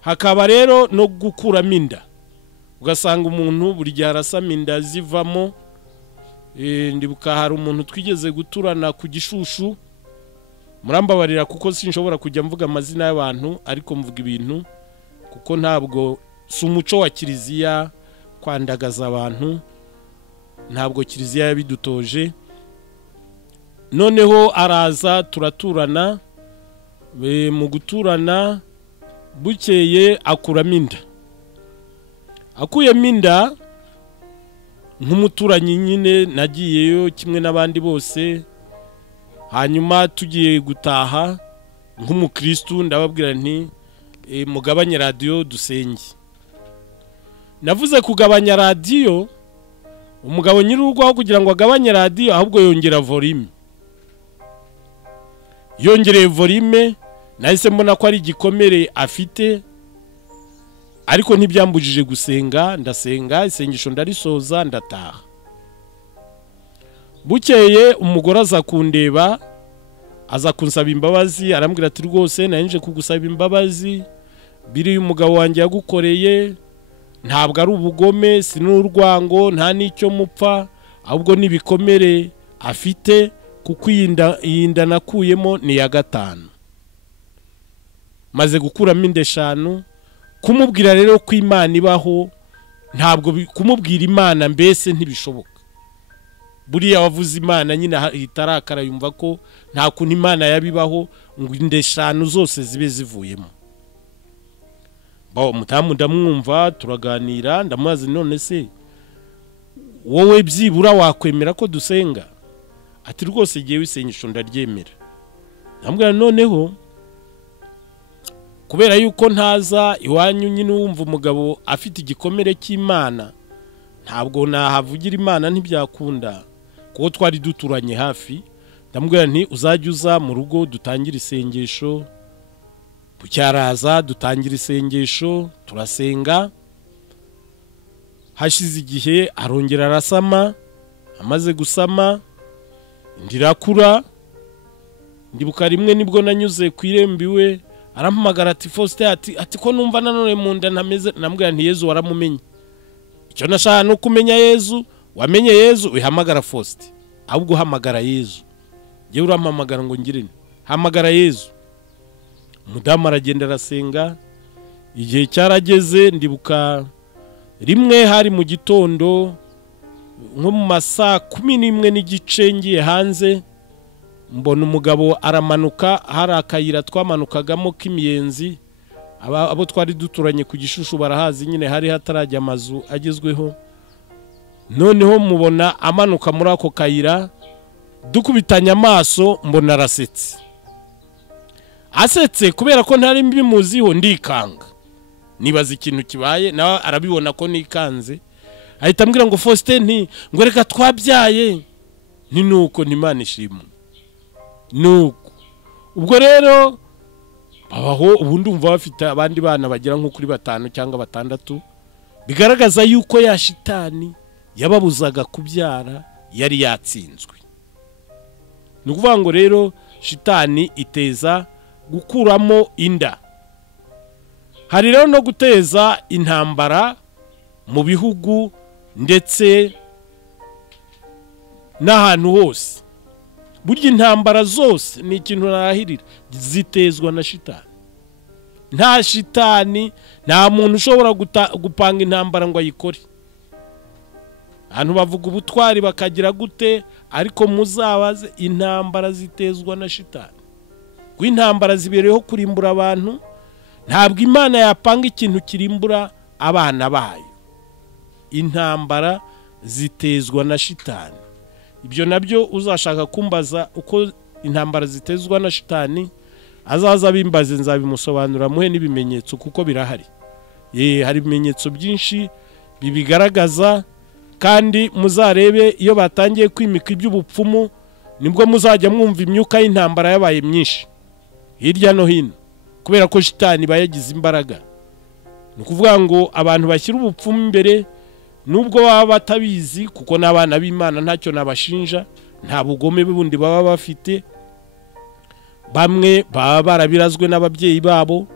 Hakaba rero no gukuramo inda, ugasanga umuntu buri gihe arasama inda zivamo. Ndibuka hari umuntu twigeze guturana ku Gishushu, murambabarira kuko sinshobora kujya mvuga amazina y'abantu, ariko mvuga ibintu kuko ntabwo si umuco wa kiliziya kwandagaza abantu, ntabwo kiliziya yabidutoje. Noneho araza turaturana, mu guturana bukeye akuramo inda. Akuyemo inda nk'umuturanyi nyine nagiyeyo kimwe n'abandi bose. Hanyuma tugiye gutaha nk'umukristo ndababwira nti mugabanye radio dusenge. Navuze kugabanya radio, umugabo nyir'urwaho kugira ngo agabanye radio ahubwo yongera volume. Yongereye volume, nahise mbona ko ari igikomere afite, ariko ntibyambujije gusenga. Ndasenga, isengesho ndarisoza, ndataha. Bukeye umugore aza kundeba, aza kunsaba imbabazi, arambwira ati rwose narinje kugusaba imbabazi, biri umugabo wanjye yagukoreye ntabwo ari ubugome, si n'urwango, nta n'icyo mupfa, ahubwo nibikomere afite, kuko iyi nda nakuyemo ni ya 5. Maze gukuramo inda 5, kumubwira rero ko Imana ibaho, ntabwo kumubwira Imana mbese ntibishoboka. Buriya wavuze Imana nyine itarakara yumva ko nta kuntu Imana yabibaho ngo inda 5 zose zibe zivuyemo. Mutamu ndamwumva, turaganira, ndamubaza none se wowe byibura wakwemera ko dusenga? Ati rwose giye wisengesho ndaryemera. Ndambwira noneho kubera yuko ntaza iwanyu nyine wumva umugabo afite igikomere cy'Imana, ntabwo nahavugira Imana ntibyakunda, kuko twari duturanye hafi. Ndambwira nti uzajya uza mu rugo dutangira isengesho. Bucyaraza dutangira isengesho, turasenga. Hashize igihe arongera arasama, amaze gusama ndirakura. Ndibuka rimwe nibwo nanyuze ku irembo iwe, arampamagara ati Faustin, ati ko numva nanone mu nda ntameze. Nambwira nti Yezu waramumenye. Icyo nashaka no kumenya Yezu, wamenye Yezu uhamagara Faustin, ahubwo hamagara Yezu. Je urampamagara ngo ngirene, hamagara Yezu. Mudamu aragenda arasenga. Igihe cyarageze, ndibuka rimwe hari mu gitondo nko mu masaa 11 n'igice ngiye hanze, mbona umugabo aramanuka, hari akayira twamanukagamo k'imiyenzi. Abo twari duturanye ku Gishushu barahazi nyine, hari hatarajya amazu agezweho. Noneho mubona amanuka muri ako kayira, dukubitanya amaso, mbona arasetse. Asetse kubera ko ntari mbimuziho, ndikanga, nibaza ikintu kibaye, nawe arabibona ko nikanze. Ahita ambwira ngo Faustin, ngo reka twabyaye. Ni nuko n'Imana ishimwe. Nuko ubwo rero abaho ubundi umva bafite abandi bana bagera nko kuri 5 cyangwa 6, bigaragaza yuko ya shitani yababuzaga kubyara yari yatsinzwe. Ni ukuvuga ngo rero shitani iteza gukuramo inda. Hari rero no guteza intambara mu bihugu ndetse n'ahantu hose. Burya intambara zose ni ikintu narahirira zitezwa na shitani. Nta shitani, nta muntu ushobora gupanga intambara ngo ayikore. Abantu bavuga ubutwari bakagira gute, ariko muzabaze intambara zitezwa na shitani. Intambara zibereyeho kurimbura abantu, ntabwo Imana yapanga ikintu kirimbura abana bayo. Intambara zitezwa na shitani. Ibyo nabyo uzashaka kumbaza uko intambara zitezwa na shitani, azaza bimbaze nzabimusobanura muhe n'ibimenyetso kuko birahari. Hari ibimenyetso byinshi bibigaragaza, kandi muzarebe iyo batangiye kwimika iby'ubupfumu nibwo muzajya mwumva imyuka y'intambara yabaye myinshi hirya no hino, kubera ko shitani bayagize imbaraga. Ni kuvuga ngo abantu bashyira ubupfumu imbere nubwo baba batabizi, kuko n'abana b'Imana ntacyo nabashinja, nta bugome bundi baba bafite. Bamwe baba barabirazwe n'ababyeyi babo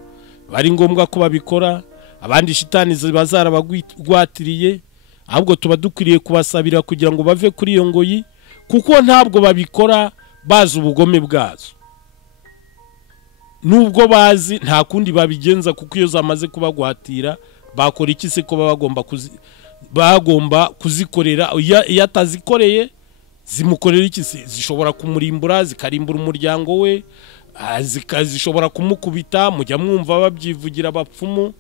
bari ngombwa ko babikora, abandi shitani ziba zarabagwatiriye, ahubwo tuba dukwiriye kubasabira kugira ngo bave kuri iyo ngoyi, kuko ntabwo babikora bazi ubugome bwazo. Nubwo bazi nta kundi babigenza, kuko iyo zamaze kubagwatira bakora iki se ko bagomba kuzikorera? Iyo atazikoreye zimukorera iki? Zishobora kumurimbura, zikarimbura umuryango we, zishobora kumukubita. Mujya mwumva babyivugira abapfumu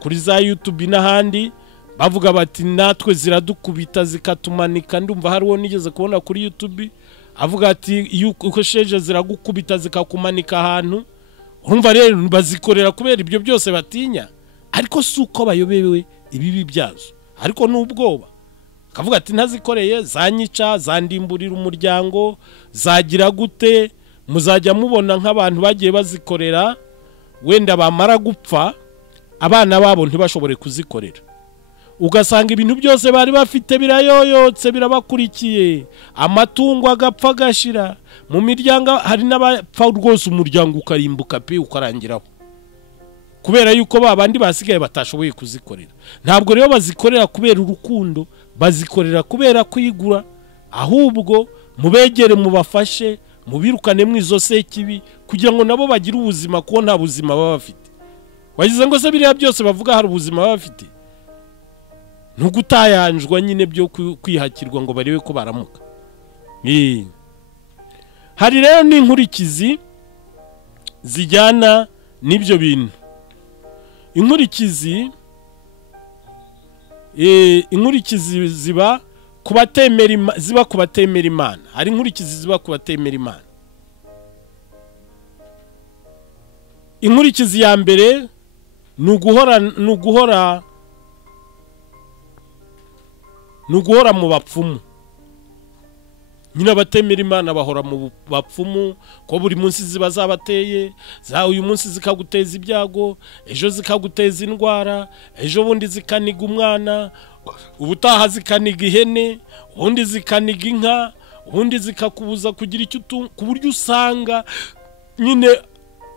kuri za YouTube n'ahandi bavuga bati natwe ziradukubita zikatumanika. Ndumva hariho nigeze kubona kuri YouTube avuga ati iyo ukosheje ziragukubita zikakumanika ahantu. Urumva rero bazikorera kubera ibyo byose batinya, ariko suko bayobewe ibibi byazo, ariko n'ubwoba. Kavuga ati ntazikoreye zanyica, zandimburira umuryango, zagira gute. Muzajya mubona nk'abantu bagiye bazikorera, wenda bamara gupfa abana babo ntibashobore kuzikorera, ugasanga ibintu byose bari bafite birayoyotse, birabakurikiye, amatungo agapfa agashira mu miryango. Hari n'abapfa rwose umuryango ukarimbuka pe ukarangiraho, kubera yuko babandi basigaye batashoboye kuzikorera. Ntabwo rero bazikorera kubera urukundo, bazikorera kubera kwigura. Ahubwo mubegere, mubafashe, mubirukane mwizo sekibi, kugira ngo nabo bagire ubuzima, kuko nta buzima baba bafite. Wagize ngo se biriya byose bavuga hari ubuzima baba bafite? Ntugutayanjwa nyine byo kwihakirwa ngo barebe ko baramuka. Hari rero n'inkurikizi zijyana n'ibyo bintu. Inkurikizi ziba kubatemera Imana. Hari inkurikizi ziba kubatemera Imana. Inkurikizi ya mbere ni uguhora mu bapfumu. Nyina abatemera Imana bahora mu bapfumu, ko buri munsi ziba zabateye, uyu munsi zikaguteza ibyago, ejo zikaguteza indwara, ejo bundi zikaniga umwana, ubutaha zikaniga ihene, ubundi zikaniga inka, ubundi zikakubuza kugira icyo ku buryo usanga nyine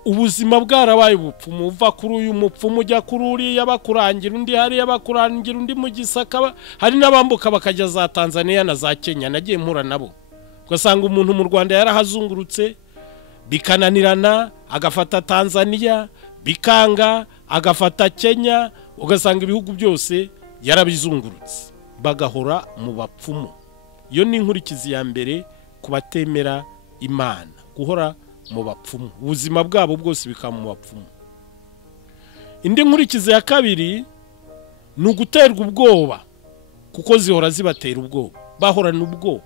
ubuzima bwarabaye ubupfumu. Uva kuri uyu mupfumu ujya kuri uriya, bakurangira undi hariya, bakurangira undi mu Gisaka. Hari n'abambuka bakajya za Tanzania na za Kenya, nagiye mpura nabo. Ugasanga umuntu mu Rwanda yarahazungurutse bikananirana, agafata Tanzania, bikanga agafata Kenya, ugasanga ibihugu byose yarabizungurutse, bagahora mu bapfumu. Iyo ni inkurikizi ya mbere kubatemera Imana, guhora mu bapfumu, ubuzima bwabo bwose bikaba mu bapfumu. Indi nkurikizi ya kabiri ni uguterwa ubwoba, kuko zihora zibatera ubwoba, bahorana ubwoba.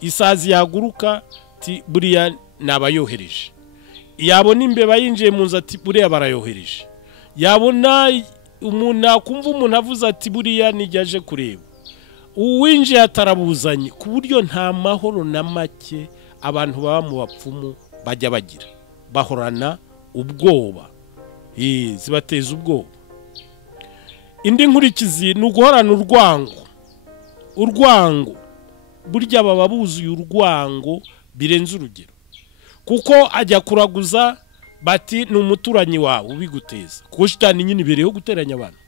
Isazi yaguruka ati buriya nabayohereje, yabona imbeba yinjiye mu nzu ati buriya barayohereje, yabona umuntu akumva umuntu avuze ati buriya nijyaje kureba, uwinjiye atarabuzanye. Ku buryo nta mahoro na make abantu baba mu bapfumu bajya bagira, bahorana ubwoba, zibateza ubwoba. Indi nkurikizi ni uguhorana urwango. Burya baba buzuye urwango birenze urugero, kuko ajya kuraguza bati ni umuturanyi wawe ubiguteza, kuko shitani nyine ibereyeho guteranya abantu.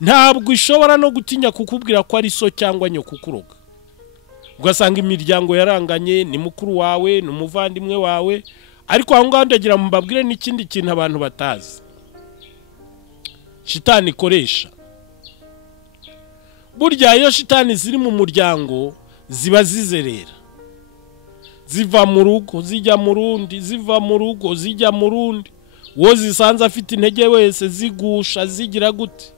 Ntabwo ishobora no gutinya kukubwira ko ari so cyangwa nyoko kukuroga. Ugasanga imiryango yaranganye, ni mukuru wawe, ni umuvandimwe wawe, ariko aho ngaho ndagira mbabwire n'ikindi kintu abantu batazi shitani ikoresha. Burya iyo shitani ziri mu muryango ziba zizerera, ziva mu rugo zijya mu rundi, ziva mu rugo zijya mu rundi. Uwo zisanze afite intege wese zigusha, zigira gute.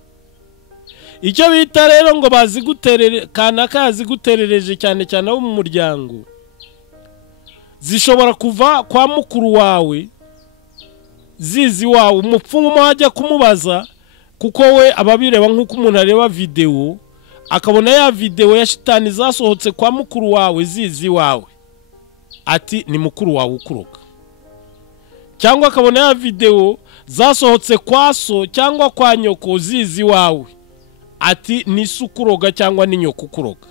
Icyo bita rero ngo baziguterere, kanaka yaziguterereje cyane cyane abo mu muryango, zishobora kuva kwa mukuru wawe, zizi wawe umupfumu hajya kumubaza, kuko we ababireba nk'uko umuntu areba video, akabona ya video ya shitani zasohotse kwa mukuru wawe zizi wawe, ati ni mukuru wawe ukuroga. Cyangwa akabona ya video zasohotse kwa so cyangwa kwa nyoko zizi wawe, ati ni sukuroga cyangwa ni nyoko kuroga.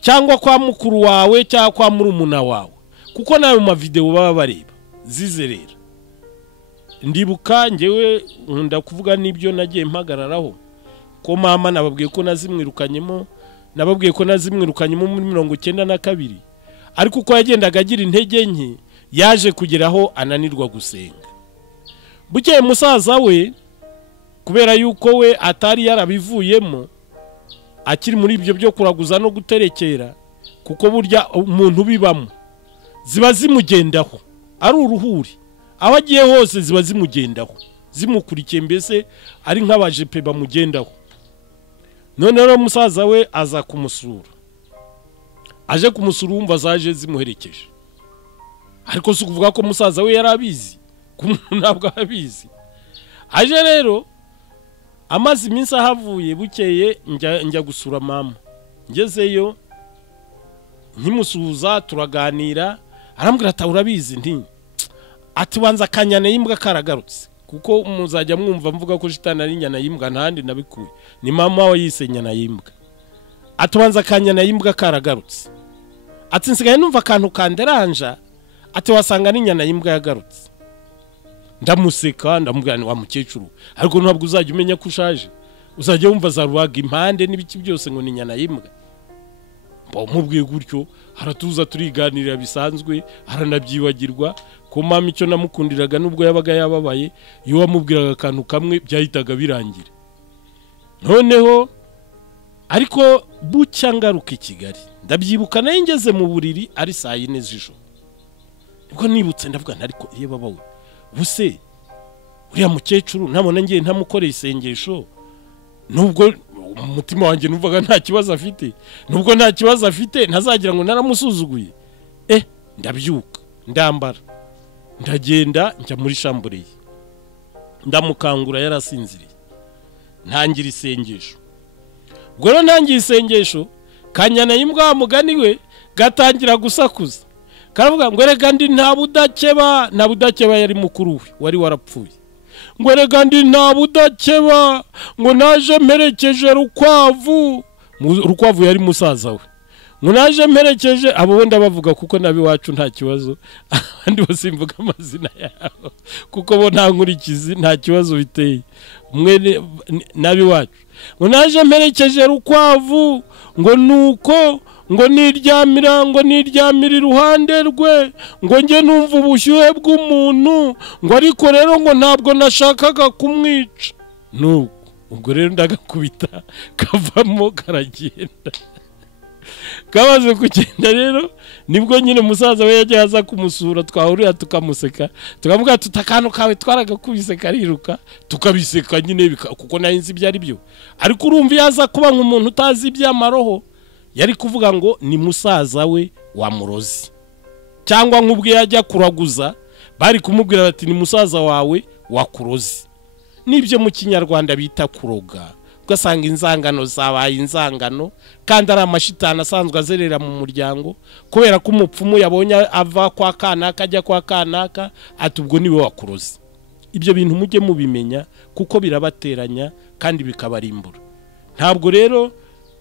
Cyangwa kwa mukuru wawe cyangwa kwa murumuna wawe, kuko nayo ma video baba bareba zizerera. Ndibuka ngewe nkunda kuvuga nibyo nagiye mpagararaho ko mama nababwiye ko nazimwirukanyemo muri 92, ariko uko yagendaga agira intege nke yaje kugeraho ananirwa gusenga. Bukeye musaza we kubera yuko we atari yarabivuyemo akiri muri ibyo byo kuraguza no guterekera, kuko burya umuntu bibamo ziba zimugendaho ari uruhuri, aho agiye hose ziba zimugendaho zimukurikiye, mbese ari nk'abajepe bamugendaho. None rero musaza we aza kumusura, aje kumusura umva zaje zimuherekeje, ariko si kuvuga ko musaza we yarabizi, ntabwo abizi. Aje rero amazi iminsi ahavuye, bukeye njya gusura mama. Ngezeyo nkimusuhuza turaganira, arambwira ati urabizi nti, ati wanza kanyana yimbwa karagarutse, kuko muzajya mwumva mvuga ko shitani ari nyana yimbwa, ntandi nabikuye, ni mama we yise nyana yimbwa. Ati wanza kanyana yimbwa karagarutse, ati nsigaye numva akantu kanderanja, ati wasanga ni nyana yimbwa yagarutse. Ndamuseka ndamubwira ni wa mukecuru, ariko ntabwo uzajya umenya ko ushaje, uzajya wumva za rubaga impande n'ibiki byose ngo ni nyana yimbwa. Mubwiye gutyo haratuza turiganirira bisanzwe, haranabyibagirwa ko mama icyo namukundiraga nubwo yabaga yababaye, iyo wamubwiraga akantu kamwe byahitaga birangira. Noneho ariko bucya ngaruka i Kigali, ndabyibuka nayo ngeze mu buriri ari saa 4 z'ijoro, nibwo nibutse ndavuga ariko iyo babawe buse uriya mukecuru nabona ngiye ntamukoreye isengesho, nubwo umutima wanjye nuvaga nta kibazo afite, nubwo nta kibazo afite ntazagira ngo naramusuzuguye. Ndabyuka ndambara ndagenda njya muri shambure ye, ndamukangura yarasinziriye, ntangira isengesho. Ubwo rero ntangiye isengesho, kanyana yimbwa mugani we gatangira gusakuza, karavuga ngo erega ndi nta budakeba yari mukuru we wari warapfuye, ngo erega ndi nta budakeba, ngo naje mperekeje Rukwavu yari musaza we, ngo naje mperekeje abo wenda bavuga kuko nabi wacu nta kibazo, abandi bose mvuga amazina yabo kuko bo nta nkurikizi nta kibazo biteye, umwe nabi wacu, ngo naje mperekeje Rukwavu, ngo nuko ngo niryamira iruhande rwe, ngo nge numva ubushyuhe bw'umuntu, ngo ariko rero ngo ntabwo nashakaga kumwica. Ubwo rero ndagakubita kavamo karagenda. Kabaze kugenda rero nibwo nyine musaza we yagiye aza kumusura, twahurira tukamuseka, tukavuga tutakano kawe twaragakubise kariruka, tukabiseka nyine kuko nahinze ibyari byo. Ariko urumva yaza kuba nk'umuntu utazi iby'amaroho, yari kuvuga ngo ni musaza we wa murozi, cyangwa nk'ubwe yajya kuraguza bari kumubwira bati ni musaza wawe wa kurozi. Nibyo mu Kinyarwanda bita kuroga, ugasanga inzangano zabaye inzangano, kandi ari amashitani asanzwe azerera mu muryango, kubera ko umupfumu yabonye ava kwa kanaka ajya kwa kanaka, ati ubwo niwe wa kurozi. Ibyo bintu mujye mubimenya kuko birabateranya kandi bikabarimbura. Ntabwo rero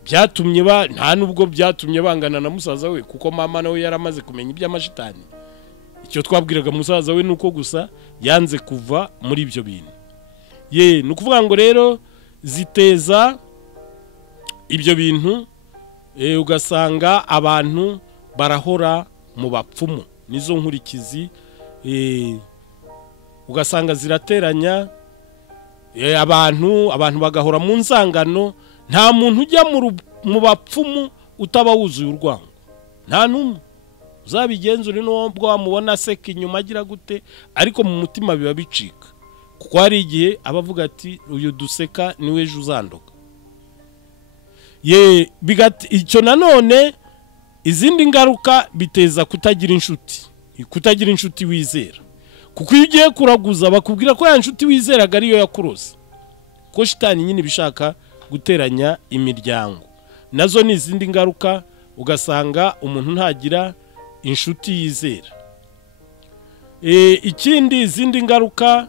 byatumye nta nubwo byatumye bangana na musaza we, kuko mama nawe yaramaze kumenya iby'amashitani. Icyo twabwiraga musaza we nuko gusa yanze kuva muri ibyo bintu. Nukuvuga ngo rero ziteza ibyo bintu, ugasanga abantu barahora mu bapfumu, nizo nkurikizi, ugasanga zirateranya abantu bagahora mu nzangano. Nta muntu ujya mu bapfumu utaba wuzuye urwango, nta numwe. Uzabigenzura n'ubwo wamubona seka inyuma agira gute, ariko mu mutima biba bicika, kuko hari igihe abavuga ati uyu duseka niwe ejo uzandoga. Icyo nanone izindi ngaruka biteza kutagira inshuti wizera, kuko iyo ugiye kuraguza bakubwira ko ya nshuti wizeraga ariyo yakuroze, ko shitani nyine bishaka guteranya imiryango. nazo ni izindi ngaruka, ugasanga umuntu ntagira inshuti yizera. Ikindi izindi ngaruka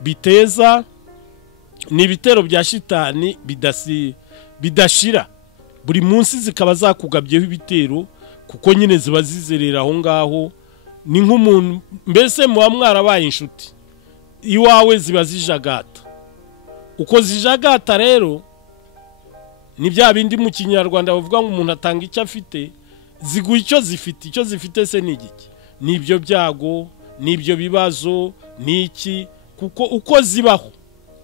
biteza ni ibitero bya shitani bidashira, buri munsi zikaba zakugabyeho ibitero, kuko nyine ziba zizerera aho ngaho. Ni nk'umuntu mbese muba mwarabaye inshuti, iwawe ziba zijagata. Uko zijagata rero ni bya bindi mu Kinyarwanda bavuga ngo umuntu atanga icyo afite, ziguha icyo zifite. Icyo zifite se ni igiki? Ni ibyo byago, ni ibyo bibazo, ni iki? Kuko uko zibaho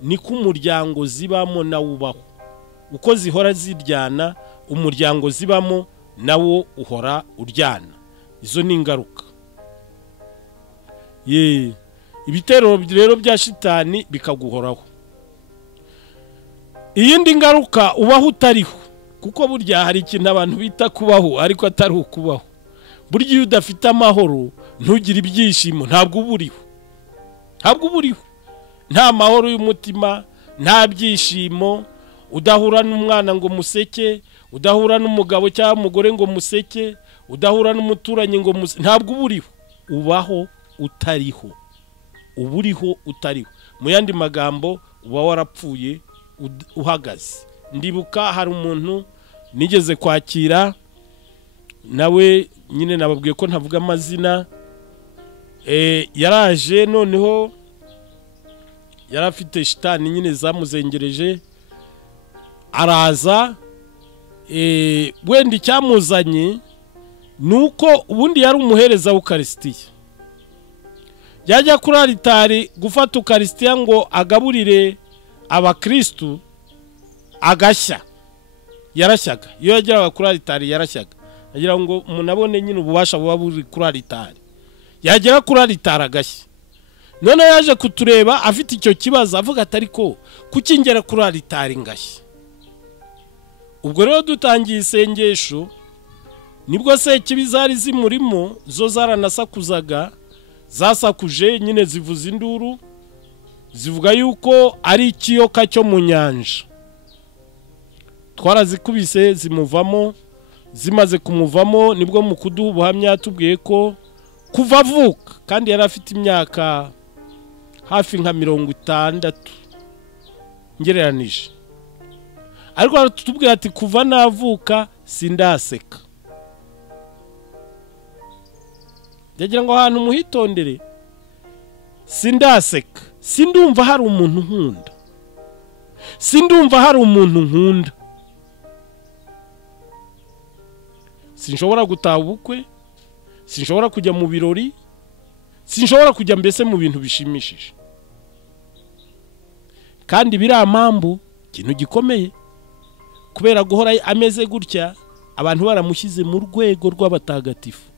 niko umuryango zibamo nawe ubaho. Uko zihora ziryana, umuryango zibamo nawo uhora uryana. Izo ni ingaruka. Ibitero rero bya shitani bikaguhoraho. Iyindi ngaruka, ubaho utariho, kuko burya hari ikintu abantu bita kubaho ariko atari ukubaho. Burya iyo udafite amahoro, ntugire ibyishimo, ntabwo uburiho. Nta mahoro y'umutima, nta byishimo, udahura n'umwana ngo museke, udahura n'umugabo cyangwa umugore ngo museke, udahura n'umuturanyi ngo museke, ntabwo uburiho. Ubaho utariho. Uburiho utariho. Mu yandi magambo, uba warapfuye uhagaze. Ndibuka hari umuntu nigeze kwakira, nawe nyine nababwiye ko ntavuga amazina. Yaraje, noneho yarafite shitani nyine zamuzengereje, araza. Wenda icyamuzanye nuko ubundi yari umuhereza w'Ukaristiya. Yajya kuri alitari gufata Ukaristiya ngo agaburire abakristu, agashya. Yarashyaga. Iyo yageraga kuri alitari yarashyaga. Agira ngo munabone nyine ububasha buba buri kuri alitari. Yagera kuri alitari agashya. None yaje kutureba afite icyo kibazo, avuga ati ariko kuki ngera kuri alitari ngashya? Ubwo rero dutangiye isengesho, nibwo se kibi zari zimurimo, zo zaranasakuzaga, zasakuje nyine zivuza induru, zivuga yuko ari ikiyoka cyo mu nyanja. Twarazikubise zimuvamo. Zimaze kumuvamo nibwo mu kuduha ubuhamya yatubwiye ko kuva avuka, kandi yari afite imyaka hafi nka 60 ngereranije, ariko aratubwira ati kuva navuka sindaseka. Ndagira ngo ahantu muhitondere, sindaseka. Sindumva hari umuntu nkunda. Sinshobora gutaha ubukwe, sinshobora kujya mu birori, sinshobora kujya mbese mu bintu bishimishije. Kandi biramambu ikintu gikomeye, kubera guhora ameze gutya, abantu baramushyize mu rwego rw'abatagatifu.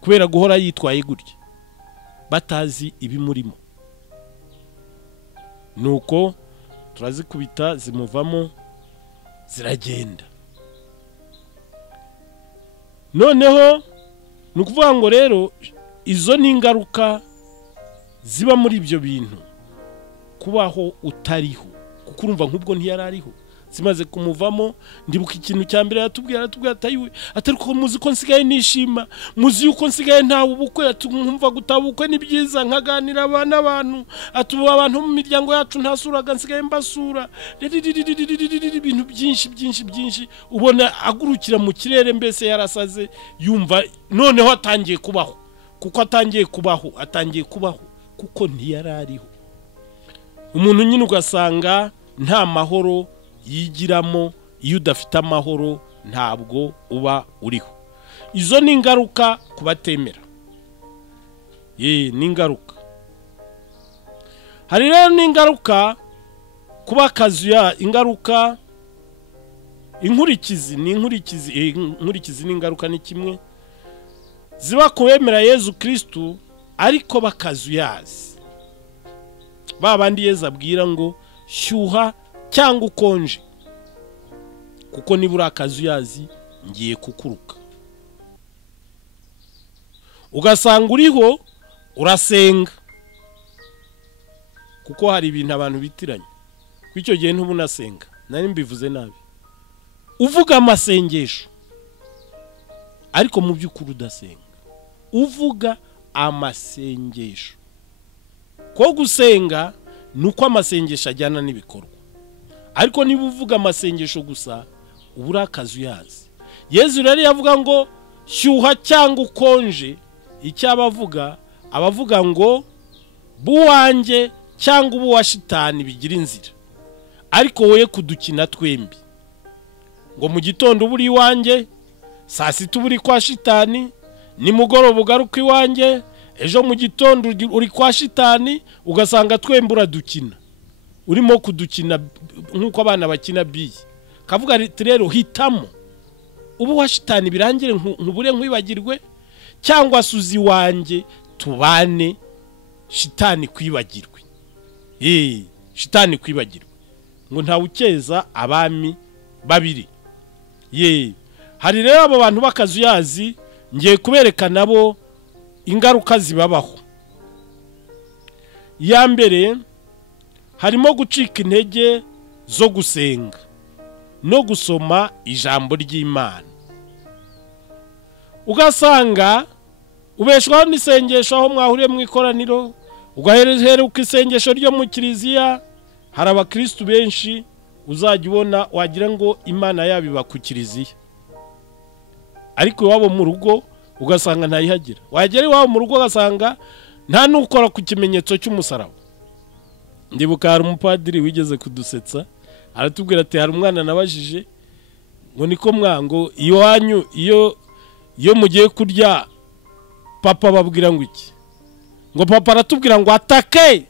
Kubera guhora yitwaye gutya, batazi ibimurimo. Nuko turazikubita zimuvamo, ziragenda. Noneho nukuvuga ngo rero izo ni ingaruka ziba muri ibyo bintu, kubaho utariho, kuko urumva nk'ubwo ntiyarariho. Zimaze kumuvamo, ndibuka ikintu cya mbere yatubwira atayiwe, atari ko muzi ko nsigaye nishima, muzi yuko nsigaye ntawe ubukwe, atumva gutabukwe ni byiza, nkaganira n'abantu, atuba abantu mu miryango yacu ntasuraga nsigaye mbasura. Ibintu byinshi ubona agurukira mu kirere, mbese yarasaze, yumva noneho atangiye kubaho. Kuko atangiye kubaho kuko ntiyarariho. Umuntu nyine ugasanga nta mahoro yigiramo. Iyo udafite amahoro ntabwo uba uriho. Izo ni ingaruka kubatemera. Ni ingaruka. Hari rero n'ingaruka kuba kazuya, ingaruka inkurikizi ni ingaruka ni kimwe ziba kubemera Yezu Kristu ariko bakazuyazi. Babandi Yezu abwira ngo shyuha cyangwa ukonje, kuko nibura akazuyazi ngiye kukuruka. Ugasanga uriho urasenga, kuko hari ibintu abantu bitiranye. Kwicyo gihe ntubunasenga, nari mbivuze nabi, uvuga amasengesho ariko mu by'ukuri udasenga, uvuga amasengesho. Ko gusenga nuko amasengesho ajyana n'ibikorwa, ariko niba uvuga amasengesho gusa ubura akazi uyazi. Yezu rero yavuga ngo shyuha cyangwa ukonje, icyo abavuga ngo buwanjye cyangwa ubu wa shitani bigira inzira, ariko wowe kudukina twembi, ngo mu gitondo uburi iwanjye, saa sita uburi kwa shitani, nimugoroba ugaruka iwanjye, ejo mu gitondo uri kwa shitani, ugasanga twembi uradukina, urimo kudukina nk'uko abana bakina biyi. Kavuga rero hitamo, ubu wa shitani birangire nkubure nkwibagirwe, cyangwa suzi wanjye tubane shitani kwibagirwe. Shitani kwibagirwe, ngo ntawe ukeza abami babiri. Hari rero abo bantu bakazuyazi, ngiye kubereka nabo ingaruka zibabaho. Ya mbere harimo gucika intege zo gusenga no gusoma ijambo ry'Imana. Ugasanga ubeshwaho n'isengesho aho mwahuriye mu ikoraniro, ugaheruka isengesho ryo mu kiliziya. Hari abakristo benshi uzajya ubona wagira ngo Imana yabiba ku kiliziya, ariko iwabo mu rugo ugasanga ntayihagira. Wagera iwabo mu rugo ugasanga nta n'ukora ku kimenyetso cy'umusaraba. Ndibuka hari umupadiri wigeze kudusetsa, aratubwira ati hari umwana nabajije ngo niko mwango iwanyu iyo mugiye kurya papa babwira ngo iki? Ngo papa aratubwira ngo atake.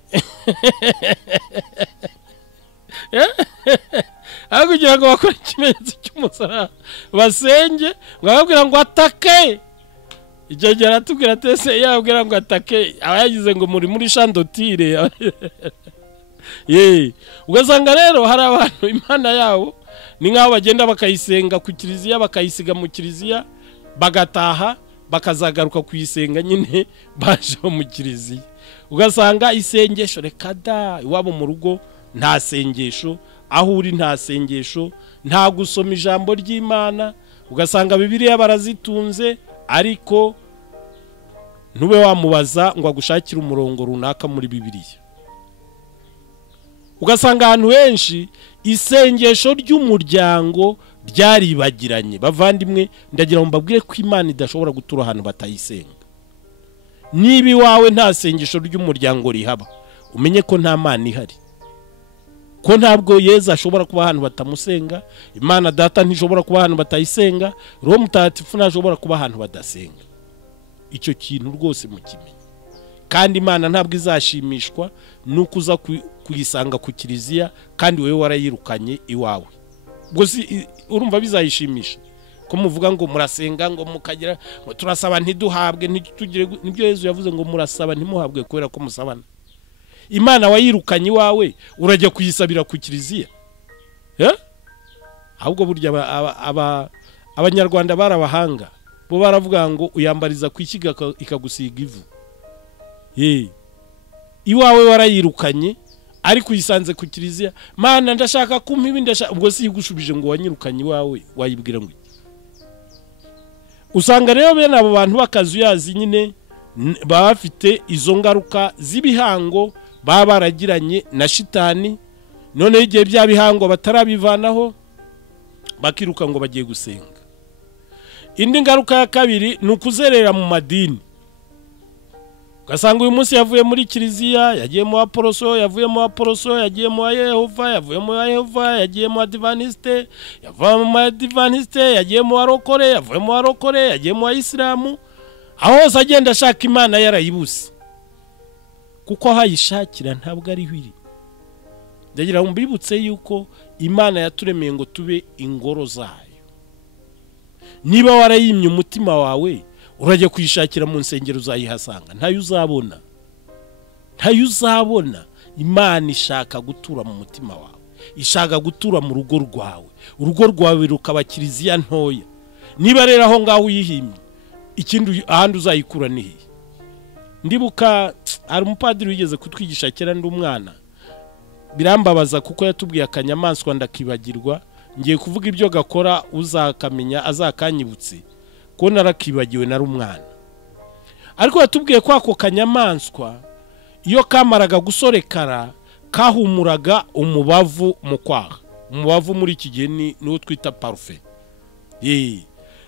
Kugira ngo bakore ikimenyetso cy'umusaraba basenge, ngo babwira ngo atake. Icyo gihe aratubwira ati ese yabwira ngo atake, aba yagize ngo muri shandotire. Ugasanga rero hari abantu Imana yabo ni nk'aho bagenda bakayisenga ku kiliziya, bakayisiga mu kiliziya, bagataha bakazagaruka kuyisenga nyine baje mu kiliziya. Ugasanga isengesho reka da, iwabo mu rugo nta sengesho, aho uri nta sengesho, nta gusoma ijambo ry'Imana. Ugasanga Bibiliya barazitunze, ariko ntube wamubaza ngo agushakire umurongo runaka muri Bibiliya. Ugasanga ahantu henshi isengesho ry'umuryango ryaribagiranye. Bavandimwe, ndagira ngo mbabwire ko Imana idashobora gutura ahantu batayisenga. Niba iwawe nta sengesho ry'umuryango rihaba, umenye ko nta Mana ihari, ko ntabwo Yezu ashobora kuba ahantu batamusenga, Imana Data ntishobora kuba ahantu batayisenga, Roho Mutagatifu ntashobora kuba ahantu badasenga. Icyo kintu rwose mukimenye. Kandi Imana ntabwo izashimishwa nuko uza kuyisanga ku kiliziya kandi wewe warayirukanye iwawe. Ubwo urumva bizayishimisha ko muvuga ngo murasenga, ngo mukagira ngo turasaba ntiduhabwe, ntitugire. Nibyo Yezu yavuze ngo murasaba ntimuhabwe kubera ko musabana. Imana wayirukanye iwawe urajya kuyisabira ku kiliziya? Ahubwo burya abanyarwanda barabahanga, bo baravuga ngo uyambariza kwishyiga ikagusiga ivu. Iwawe warayirukanye ariko uyisanze ku kiliziya, Mana ndashaka kumpa ibi, ndashaka. Ubwo si igushubije ngo wanyirukanye iwawe, wayibwira ngo. Usanga rero bene abo bantu bakazuyazi nyine baba bafite izo ngaruka z'ibihango baba baragiranye na shitani. None igihe bya bihango batarabivanaho, bakiruka ngo bagiye gusenga. Indi ngaruka ya kabiri ni ukuzerera mu madini. Ugasanga uyu munsi yavuye muri kiliziya, yagiye mu Aporoso, yavuye mu Aporoso, yagiye mu Yehova, yavuye mu Yehova, yagiye mu Adventiste, yavuye mu Adventiste, yagiye mu Arokore, yavuye mu Arokore, yagiye mu Islamu. Aho hose agenda ashaka Imana yarayibuse, kuko hayishakira ntabwo ari hwiri. Ndagira ngo mbibutse yuko Imana yaturemeye ngo tube ingoro zayo. Niba warayimye umutima wawe, urajya kuyishakira mu nsengero uzayihasanga, ntayo uzabona. Ntayo uzabona. Imana ishaka gutura mu mutima wawe, ishaka gutura mu rugo rwawe. Urugo rwawe rukaba kiliziya ntoya. Niba rero aho ngaho uyihimye, ikindi ahandi uzayikura ni he? Ndibuka hari umupadiri wigeze kutwigisha kera ndi umwana, birambabaza kuko yatubwiye akanyamaswa ndakibagirwa, ngiye kuvuga ibyo gakora uzakamenya azakanyibutse ko narakibagiwe nari umwana. Ariko yatubwiye ko ako kanyamaswa iyo kamaraga gusorekara kahumuraga umubavu mu kwaha. Umubavu muri iki gihe niwo twita parufe.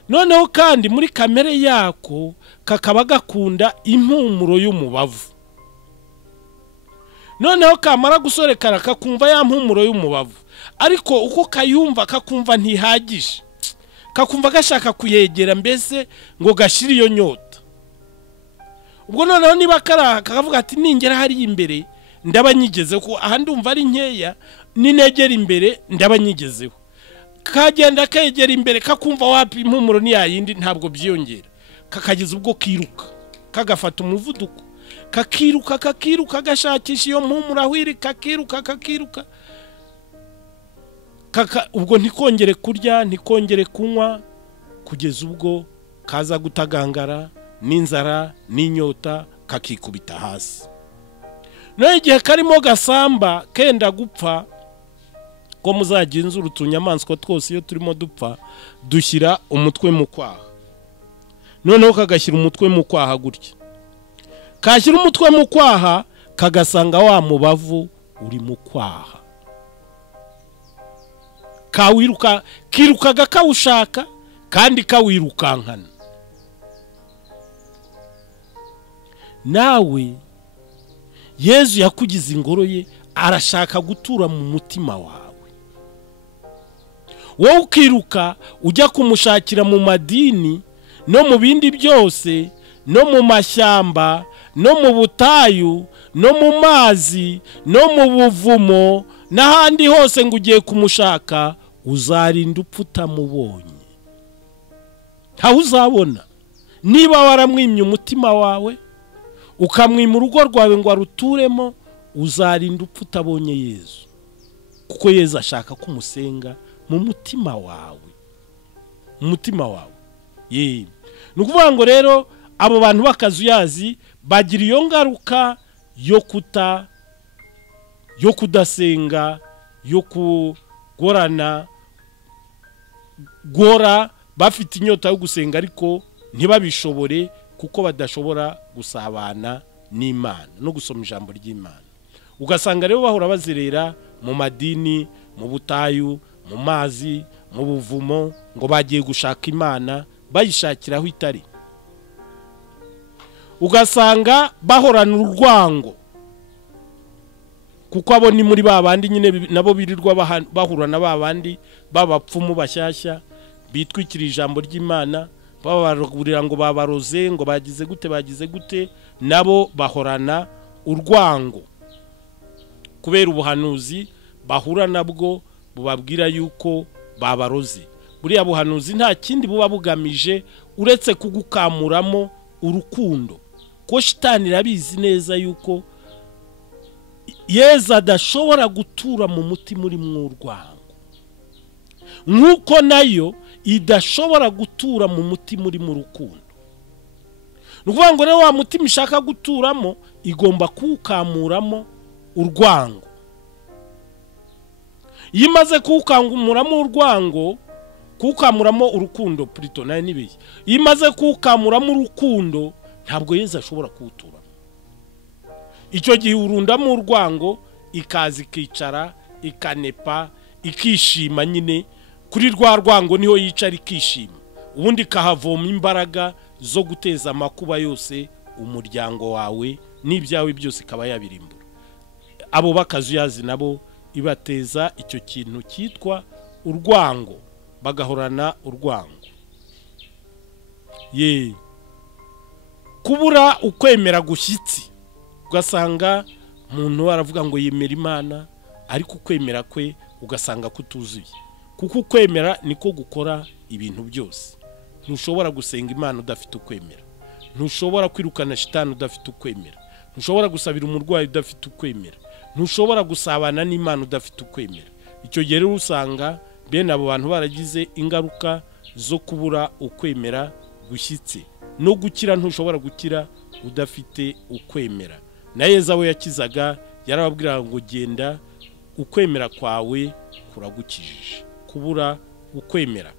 Noneho kandi muri kamere yako kakaba gakunda impumuro y'umubavu. Noneho kamara gusorekara kakumva ya mpumuro y'umubavu, ariko uko kayumva kakumva ntihagije, kakumva gashaka kuyegera mbese ngo gashire iyo nyota. Ubwo noneho niba kakavuga ati ningera hari imbere ndaba nyigezeho, ko ahandi umva ari nkeya, ninegera imbere ndaba nyigezeho. Kagenda kegera imbere kakumva wapi impumuro ni yayindi ntabwo byiyongera, kakageza ubwo kiruka kagafata umuvuduko, kakiruka gashakisha iyo mpumuro ahwiri, kakiruka ubwo ntikongere kurya ntikongere kunywa, kugeza ubwo kaza gutagangara n'inzara n'inyota kakikubita hasi. Naho igihe karimo gasamba kenda gupfa, ko muzagenzura utunyamaswa twose iyo turimo dupfa dushyira umutwe mu kwaha. Noneho kagashyira umutwe mu kwaha gutya, kashyira umutwe mu kwaha kagasanga wa mubavu uri mu kwaha, kirukaga kawushaka kandi kawirukankana. Nawe Yezu yakugize ingoro ye, arashaka gutura mu mutima wawe. Wowe ukiruka ujya kumushakira mu madini no mu bindi byose, no mu mashyamba, no mu butayu, no mu mazi, no mu buvumo, n'ahandi hose ngo ugiye kumushaka, uzarinda upfa utamubonye. Ntawe uzabona. Niba waramwimye umutima wawe ukamwima urugo rwawe ngo aruturemo, uzarinda upfa utabonye Yezu, kuko Yezu ashaka kumusenga mu mutima wawe, mu mutima wawe. Ni ukuvuga ngo rero abo bantu bakazuyazi bagira iyo ngaruka yo kudasenga, yo kugorana, gora bafite inyota yo gusenga ariko ntibabishobore, kuko badashobora gusabana n'Imana no gusoma ijambo ry'Imana. Ugasanga rero bahora bazerera mu madini, mu butayu, mu mazi, mu buvumo, ngo bagiye gushaka Imana bayishakiraho itari. Ugasanga bahorana urwango, kuko abo ni muri babandi nyine nabo birirwa bahura na babandi babapfumu bashyashya bitwikira ijambo ry'Imana, babaragurira ngo babaroze, ngo bagize gute, nabo bahorana urwango kubera ubuhanuzi bahura nabwo bubabwira yuko babaroze. Buriya buhanuzi nta kindi buba bugamije uretse kugukamuramo urukundo, ko shitani irabizi neza yuko Yezu adashobora gutura mu mutima uri mu urwango, nk'uko nayo idashobora gutura mu mutima uri mu rukundo. Nukuvuga ngo rero wa mutima ishaka guturamo igomba kuwukamuramo urwango. Iyo imaze kuwukamuramo urwango, kuwukamuramo urukundo plutôt nayo nibiye, iyo imaze kuwukamuramo urukundo ntabwo Yezu ashobora kuwuturamo. Icyo gihe urundamo urwango, ikaza ikicara, ikanepa, ikishima nyine, kuri rwa rwango niho yicara ikishima, ubundi kahavoma imbaraga zo guteza amakuba yose umuryango wawe n'ibyawe byose kaba yabirimbura. Abo bakazuyazi nabo ibateza icyo kintu cyitwa urwango, bagahorana urwango. Kubura ukwemera gushyitsi, ugasanga umuntu aravuga ngo yemera Imana ariko ukwemera kwe ugasanga kutuzuye, kuko ukwemera niko gukora ibintu byose. Ntushobora gusenga Imana udafite ukwemera, ntushobora kwirukana shitani udafite ukwemera, ntushobora gusabira umurwayi udafite ukwemera, ntushobora gusabana n'Imana udafite ukwemera. Icyo gihe rero usanga bene abo bantu baragize ingaruka zo kubura ukwemera gushyitse, no gukira ntushobora gukira udafite ukwemera. Na Yezu aho yakizaga yarababwira ngo genda ukwemera kwawe kuragukijije. Kubura ukwemera,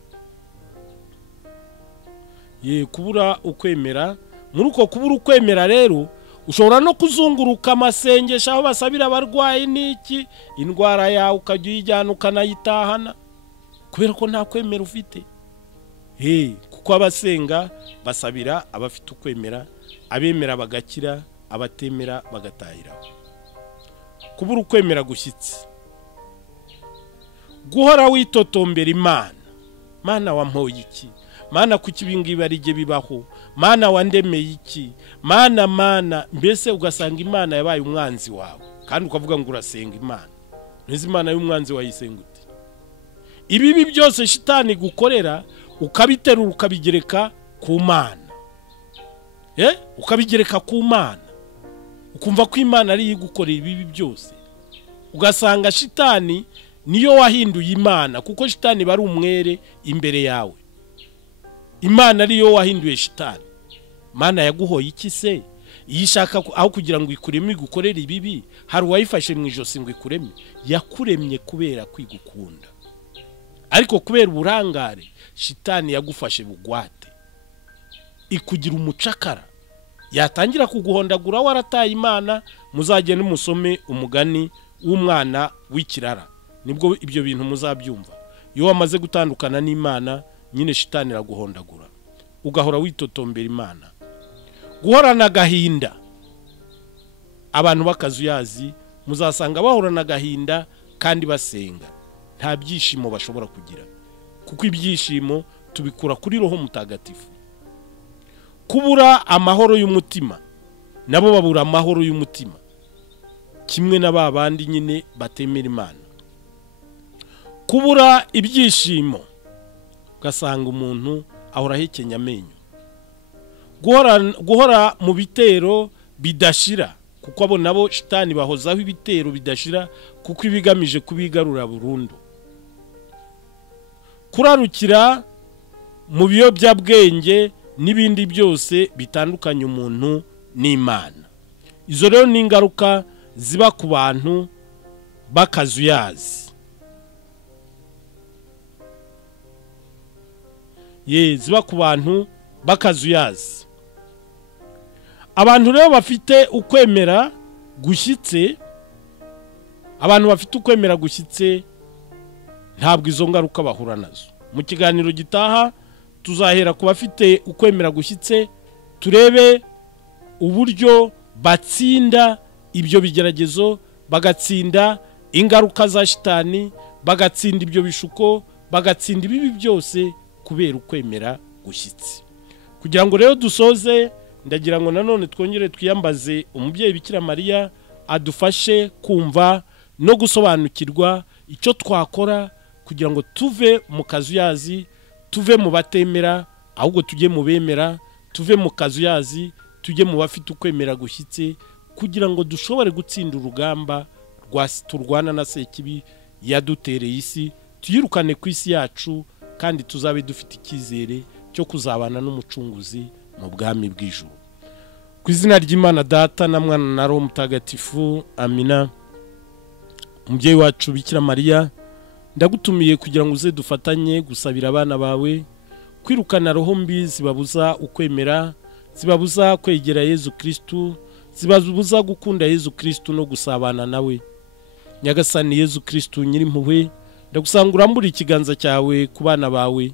kubura ukwemera. Muri uko kubura ukwemera rero ushobora no kuzunguruka amasengesho aho basabira abarwayi n'iki, indwara yawe ukajya uyijyana ukanayitahana kubera ko nta kwemera ufite. Kuko abasenga basabira abafite ukwemera, abemera bagakira, abatemera bagatahiraho. Kubura ukwemera gushyitse, guhora witotombera Imana. Mana wampoye iki? Mana kuki ibingibi ari bye bibaho? Mana wandemeye iki? Mana mbese ugasanga Imana yabaye umwanzi wawe kandi ukavuga ngo urasenga Imana. Nzi Imana y'umwanzi wayisenga ute? Ibibi byose shitani gukorera ukabiterura ukabigereka ku Mana. Ukabigereka ku Mana. Ukumva ko Imana ari igukorera ibibi byose. Ugasanga shitani niyo wahinduye Imana, kuko shitani bari umwere imbere yawe. Imana ariyo wahinduye shitani. Mana yaguhoye iki se? Yishaka aho kugira ngo ikureme igukorere ibibi, hari wayifashe mu ijosi ngo ikureme. Yakuremye kubera kwigukunda, ariko kubera uburangare shitani yagufashe bugwate, ikugira umucakara. Yatangira kuguhondagura warataye Imana. Muzagende musome umugani w'umwana w'ikirara, nibwo ibyo bintu muzabyumva. Iyo wamaze gutandukana n'Imana, nyine shitani iraguhondagura ugahora witotombera Imana. Guhorana agahinda, abantu bakazuyazi muzasanga bahorana agahinda kandi basenga, nta byishimo bashobora kugira, kuko ibyishimo tubikura kuri Roho Mutagatifu. Kubura amahoro y'umutima, nabo babura amahoro y'umutima kimwe na babandi nyine batemera Imana. Kubura ibyishimo, ugasanga umuntu ahora hekenya amenyo. Guhora mu bitero bidashira, kuko abo nabo shitani bahozaho ibitero bidashira, kuko ibigamije kubigarura burundu. Kurarukira mu biyobyabwenge n'ibindi byose bitandukanye umuntu n'Imana. Izo rero ni ingaruka ziba ku bantu bakazuyazi. Ziba ku bantu bakazuyazi. Abantu rero bafite ukwemera gushyitse, abantu bafite ukwemera gushyitse ntabwo izo ngaruka bahura nazo. Mu kiganiro gitaha tuzahera ku bafite ukwemera gushyitse, turebe uburyo batsinda ibyo bigeragezo, bagatsinda ingaruka za shitani, bagatsinda ibyo bishuko, bagatsinda ibibi byose kubera ukwemera gushyitse. Kugira ngo rero dusoze, ndagira ngo nanone twongere twiyambaze umubyeyi Bikira Mariya adufashe kumva no gusobanukirwa icyo twakora kugira ngo tuve mu kazuyazi, tuve mu batemera, ahubwo tujye mu bemera, tuve mu kazuyazi tujye mu bafite ukwemera gushyitse, kugira ngo dushobore gutsinda urugamba turwana na Sekibi yadutereye isi, tuyirukane ku isi yacu, kandi tuzabe dufite icyizere cyo kuzabana n'umucunguzi mu bwami bw'ijuru. Ku izina ry'Imana Data na Mwana na Roho Mutagatifu, amina. Umubyeyi wacu Bikira Mariya, ndagutumiye kugira ngo uze dufatanye gusabira abana bawe, kwirukana roho mbi zibabuza ukwemera, zibabuza kwegera Yezu Kristu, zibabuza gukunda Yezu Kristu no gusabana nawe. Nyagasani Yezu Kristu Nyirimpuhwe, ndagusanga urambura ikiganza cyawe ku bana bawe,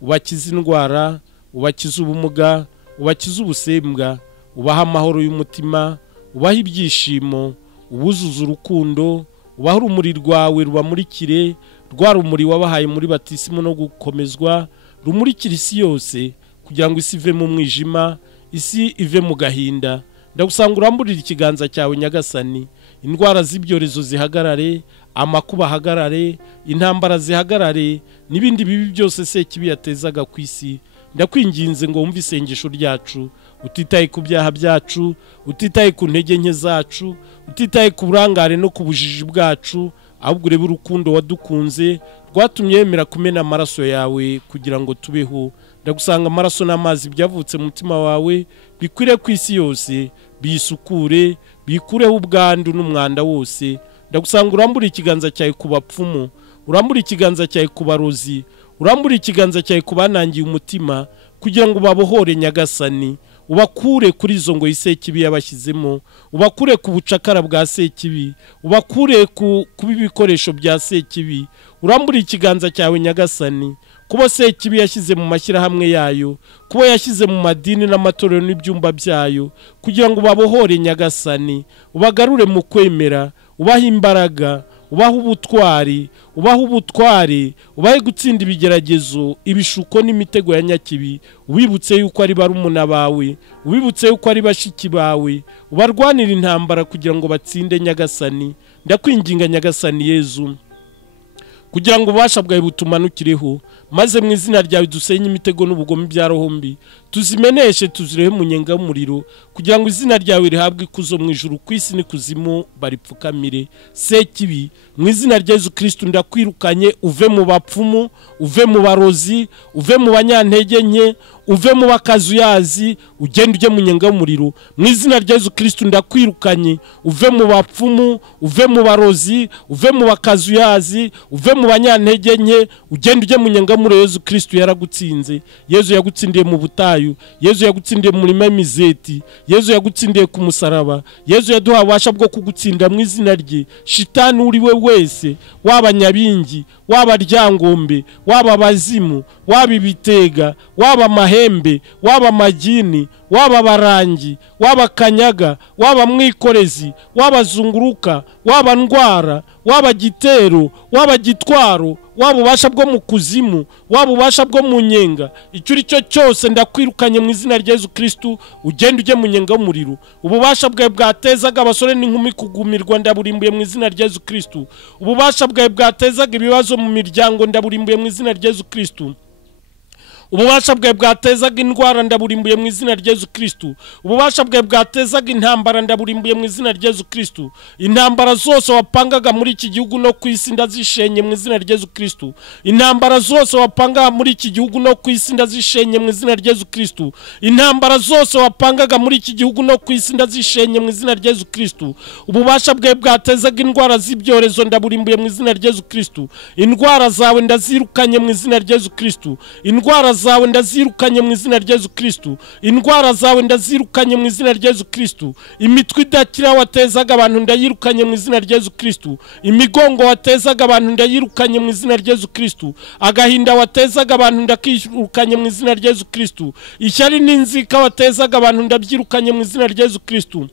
ubakiza indwara, ubakiza ubumuga, ubakiza ubusembwa, ubaha amahoro y'umutima, ubaha ibyishimo, ubuzuza urukundo, ubaha urumuri rwawe rubamurikire, rwa rumuri wabahaye muri batisimu no gukomezwa, rumurikira isi yose, kugira ngo isi ive mu mwijima, isi ive mu gahinda. Ndagusanga uramburira ikiganza cyawe Nyagasani, indwara z'ibyorezo zihagarare, amakuba hagarare, intambara zihagarare, n'ibindi bibi byose Sekibi yatezaga ku isi. Ndakwinginze ngo wumve isengesho ryacu, utitaye ku byaha byacu, utitaye ku ntege nke zacu, utitaye ku burangare no ku bujiji bwacu, ahubwo urebe urukundo wadukunze rwatumye yemera kumena amaraso yawe kugira ngo tubeho. Ndagusanga amaraso n'amazi byavutse mu mutima wawe bikwire ku isi yose, biyisukure, bikureho ubwandu n'umwanda wose, ndagusanga urambura ikiganza cyawe ku bapfumu, urambura ikiganza cyawe ku barozi, urambura ikiganza cyawe ku banangiye umutima, kugira ngo babohore Nyagasani, ubakure kuri izo ngo Sekibi yabashyizemo, ubakure ku bucakara bwa Sekibi, ubakure ku bikoresho bya Sekibi. Urambura ikiganza cyawe Nyagasani, kubo Sekibi yashyize mu mashyirahamwe yayo, kubo yashyize mu madini n'amatorero n'ibyumba byayo, kugira ngo babohore Nyagasani, ubagarure mu kwemera, ubaha imbaraga, ubaha ubutwari, ubahe gutsinda ibigeragezo, ibishuko n'imitego ya nyakibi, ubibutse yuko ari barumuna bawe, ubibutse yuko ari bashiki bawe, ubarwanira intambara kugira ngo batsinde Nyagasani. Ndakwinginga Nyagasani Yezu, kugira ngo ubasha bwawe butumanukireho, maze mu izina ryawe dusenye imitego n'ubugome bya roho mbi, tuzimeneshe tuzirehe mu nyenga y'umuriro, kugira ngo izina ryawe rihabwe ikuzo mu ijuru, ku isi n'ikuzimu baripfukamire. Sekibi, mu izina rya Yezu Kristo ndakwirukanye, uve mu bapfumu, uve mu barozi, uve mu banyantege nke, uve mu bakazuyazi, ugende ujye mu nyenga y'umuriro. Mu izina rya Yezu Kristo ndakwirukanye, uve mu bapfumu, uve mu barozi, uve mu bakazuyazi, uve mu banyantege nke, ugende ujye mu nyenga y'umuriro. Yezu Kristo yaragutsinze. Yezu yagutsindiye mu butayu, Yezu yagutsindiye mu murima w'imizeti, Yezu yagutsindiye ku musaraba, Yezu yaduha ububasha bwo kugutsinda mu izina rye. Shitani uri we wese, waba nyabingi, waba ryangombe, waba bazimu, waba ibitega, waba mahembe, waba magini, waba barangi, waba kanyaga, waba mwikorezi, waba zunguruka, waba ndwara, waba gitero, waba gitwaro, waba ubasha bwo mu kuzimu, waba ubasha bwo mu nyenga, icyo uri cyo cyose ndakwirukanye mu izina rya Yezu Kristo, ugende ujye mu nyenga y'umuriro. Ububasha bwawe bwatezaga abasore n'inkumi kugumirwa ndaburimbuye mu izina rya Yezu Kristo. Ububasha bwawe bwatezaga ibibazo mu miryango ndaburimbuye mu izina rya Yezu Kristo. Ububasha bwawe bwatezaga indwara ndaburimbuye mu izina rya Yezu Kristo. Ububasha bwawe bwatezaga intambara ndaburimbuye mu izina rya Yezu Kristo. Intambara zose wapangaga muri iki gihugu no ku isi ndazishenye mu izina rya Yezu Kristo. Intambara zose wapangaga muri iki gihugu no ku isi ndazishenye mu izina rya Yezu Kristo. Intambara zose wapangaga muri iki gihugu no ku isi ndazishenye mu izina rya Yezu Kristo. Ububasha bwawe bwatezaga indwara z'ibyorezo ndaburimbuye mu izina rya Yezu Kristo. Indwara zawe ndazirukanye mu izina rya Yezu Kristo. Indwara zawe ndazirukanye mu izina rya Yezu Kristo. Indwara zawe ndazirukanye mu izina rya Yezu Kristo. Imitwe idakira watezaga abantu ndayirukanye mu izina rya Yezu Kristo. Imigongo watezaga abantu ndayirukanye mu izina rya Yezu Kristo. Agahinda watezaga abantu ndakirukanye mu izina rya Yezu Kristo. Ishyari n'inzika watezaga abantu ndabyirukanye mu izina rya Yezu Kristo.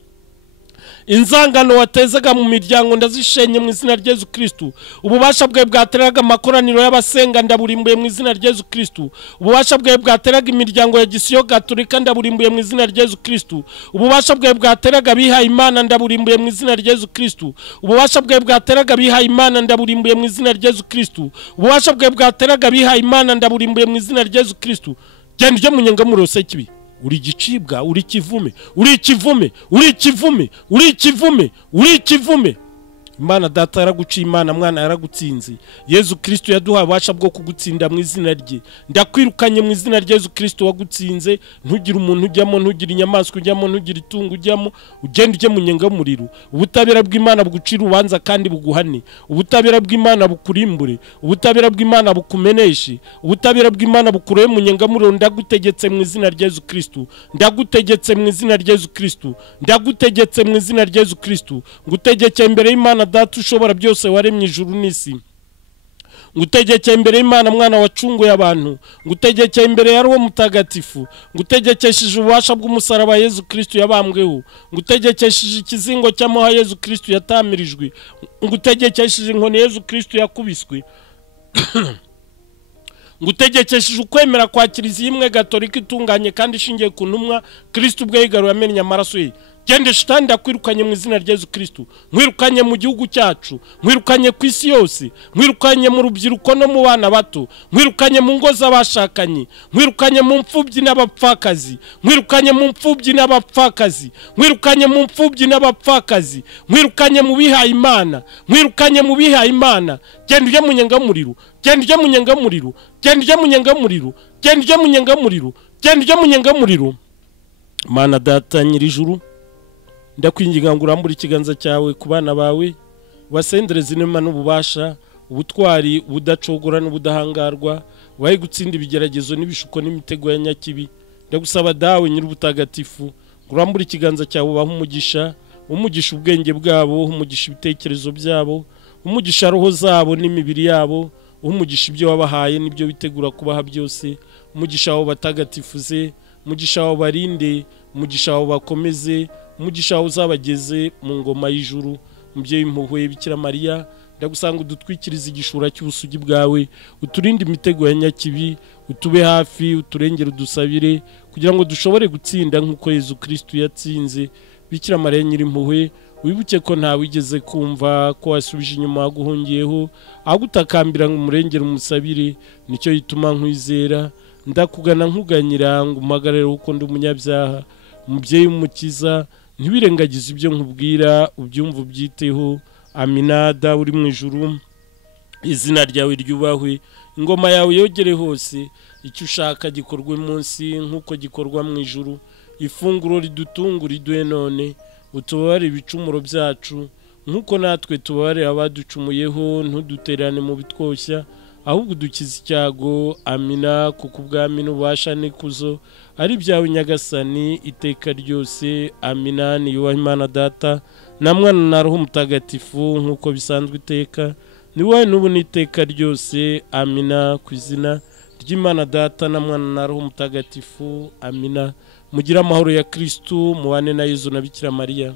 Inzangano watezaga mu miryango ndazishenye mu izina rya Yezu Kristo. Ububasha bwawe bwateraga amakoraniro y'abasenga ndaburimbuye mu izina rya Yezu Kristo. Ububasha bwawe bwateraga imiryango ya Gisiyo Gatolika ndaburimbuye mu izina rya Yezu Kristo. Ububasha bwawe bwateraga bihaye Imana ndaburimbuye mu izina rya Yezu Kristo. Ububasha bwawe bwateraga bihaye Imana ndaburimbuye mu izina rya Yezu Kristo. Ububasha bwawe bwateraga bihaye Imana ndaburimbuye mu izina rya Yezu Kristo. Genda ujye mu nyenga y'umuriro Sekibi. Uri gicibwa, uri kivume, uri kivume, uri kivume, uri kivume, uri kivume. Imana data yaraguciye, Imana mwana yaragutsinze. Yezu Kristo yaduha ububasha bwo kugutsinda mu izina rye. Ndakwirukanye mu izina rya Yezu Kristo wagutsinze. Ntugire umuntu ujyamo, ntugire inyamaswa ujyamo, ntugire itungo ujyamo, ugende ujye mu nyenga y'umuriro. Ubutabera bw'Imana bugucira urubanza kandi buguhane. Ubutabera bw'Imana bukurimbure. Ubutabera bw'Imana bukumeneshe. Ubutabera bw'Imana bukuroye mu nyenga y'umuriro. Ndagutegetse mu izina rya Yezu Kristo. Ndagutegetse mu izina rya Yezu Kristo. Ndagutegetse mu izina rya Yezu Kristo. Ngutegeke imbere y'Imana Data ushobora byose waremye ijuru n'isi. Ngutegeke imbere y'Imana mwana wacunguye abantu. Ngutegeke imbere ya Roho Mutagatifu. Ngutegekesheje ububasha bw'umusaraba Yezu Kristo yabambweho. Ngutegekesheje ikizingo cy'amahwa Yezu Kristo yatamirijwe. Ngutegekesheje inkoni Yezu Kristo yakubiswe. Ngutegekesheje ukwemera kwa Kiliziya imwe Gatolika itunganye kandi ishingiye ku ntumwa Kristo ubwe yigaruye amennye amaraso ye. Gende shitani ndakwirukanye mu izina rya Yezu Kristo. Mwirukanye mu gihugu cyacu, mwirukanye ku isi yose, mwirukanye mu rubyiruko no mu bana bato, mwirukanye mu ngo z'abashakanye, mwirukanye mu mfubyi n'abapfakazi, mwirukanye mu mfubyi n'abapfakazi, mwirukanye mu mfubyi n'abapfakazi, mwirukanye mu bihaye Imana, mwirukanye mu bihaye Imana. Genda ujye mu nyenga y'umuriro, genda ujye mu nyenga y'umuriro, genda ujye mu nyenga y'umuriro, genda ujye mu nyenga y'umuriro, genda ujye mu nyenga y'umuriro. Mana data nyir'ijuru, ndakwinginga ngo urambure ikiganza cyawe ku bana bawe, ubasendereze inema n'ububasha, ubutwari, ubudacogora n'ubudahangarwa, wahe gutsinda ibigeragezo n'ibishuko n'imitego ya nyakibi. Ndagusaba dawe nyir'ubutagatifu, kurambura ikiganza cyawe ubaha umugisha, umugisha ubwenge bwabo, umugisha ibitekerezo byabo, umugisha roho zabo n'imibiri yabo, umugisha ibyo wabahaye n'ibyo bitegura kubaha byose, umugisha wabo batagatifuze, umugisha wabo barinde, umugisha wabo bakomeze, umugisha wabo uzabageze mu ngoma y'ijuru. Mubyeyi w'impuhwe Bikira Mariya, ndagusanga udutwikiriza igishura cy'ubusugi bwawe, uturinde imitego ya nyakibi, utube hafi, uturengere, udusabire kugira ngo dushobore gutsinda nk'uko Yezu Kristo yatsinze. Bikira Mariya nyir'impuhwe, wibuke ko nta wigeze kumva ko wasubije inyuma waguhungiyeho, agutakambira ngo umurengere umusabire. Nicyo gituma nkwizera, ndakugana nkuganyira ngo umpagarare kuko ndi umunyabyaha. Mubyeyi w'umukiza, ntibirengagize ibyo nkubwira, ubyumva ubyiteho. Amina. Dawe uri mu ijuru, izina ryawe ryubahwe, ingoma yawe yogere hose, icyo ushaka gikorwe munsi nk'uko gikorwa mu ijuru. Ifunguro ridutungura iduhe none, utubabare ibicumuro byacu nk'uko natwe tubabarira abaducumuyeho, ntuduterane mu bitwoshya, ahubwo dukize icyago. Amina. Kuko ubwami n'ububasha n'ikuzo ari byawe Nyagasani iteka ryose. Amina. Niyubahe Imana Data na Mwana na Roho Mutagatifu nk'uko bisanzwe iteka, niwowe n'ubu n'iteka ryose. Amina. Ku izina ry'Imana Data na Mwana na Roho Mutagatifu. Amina. Mugira amahoro ya Kristo, mubane na Yezu na Bikira Mariya.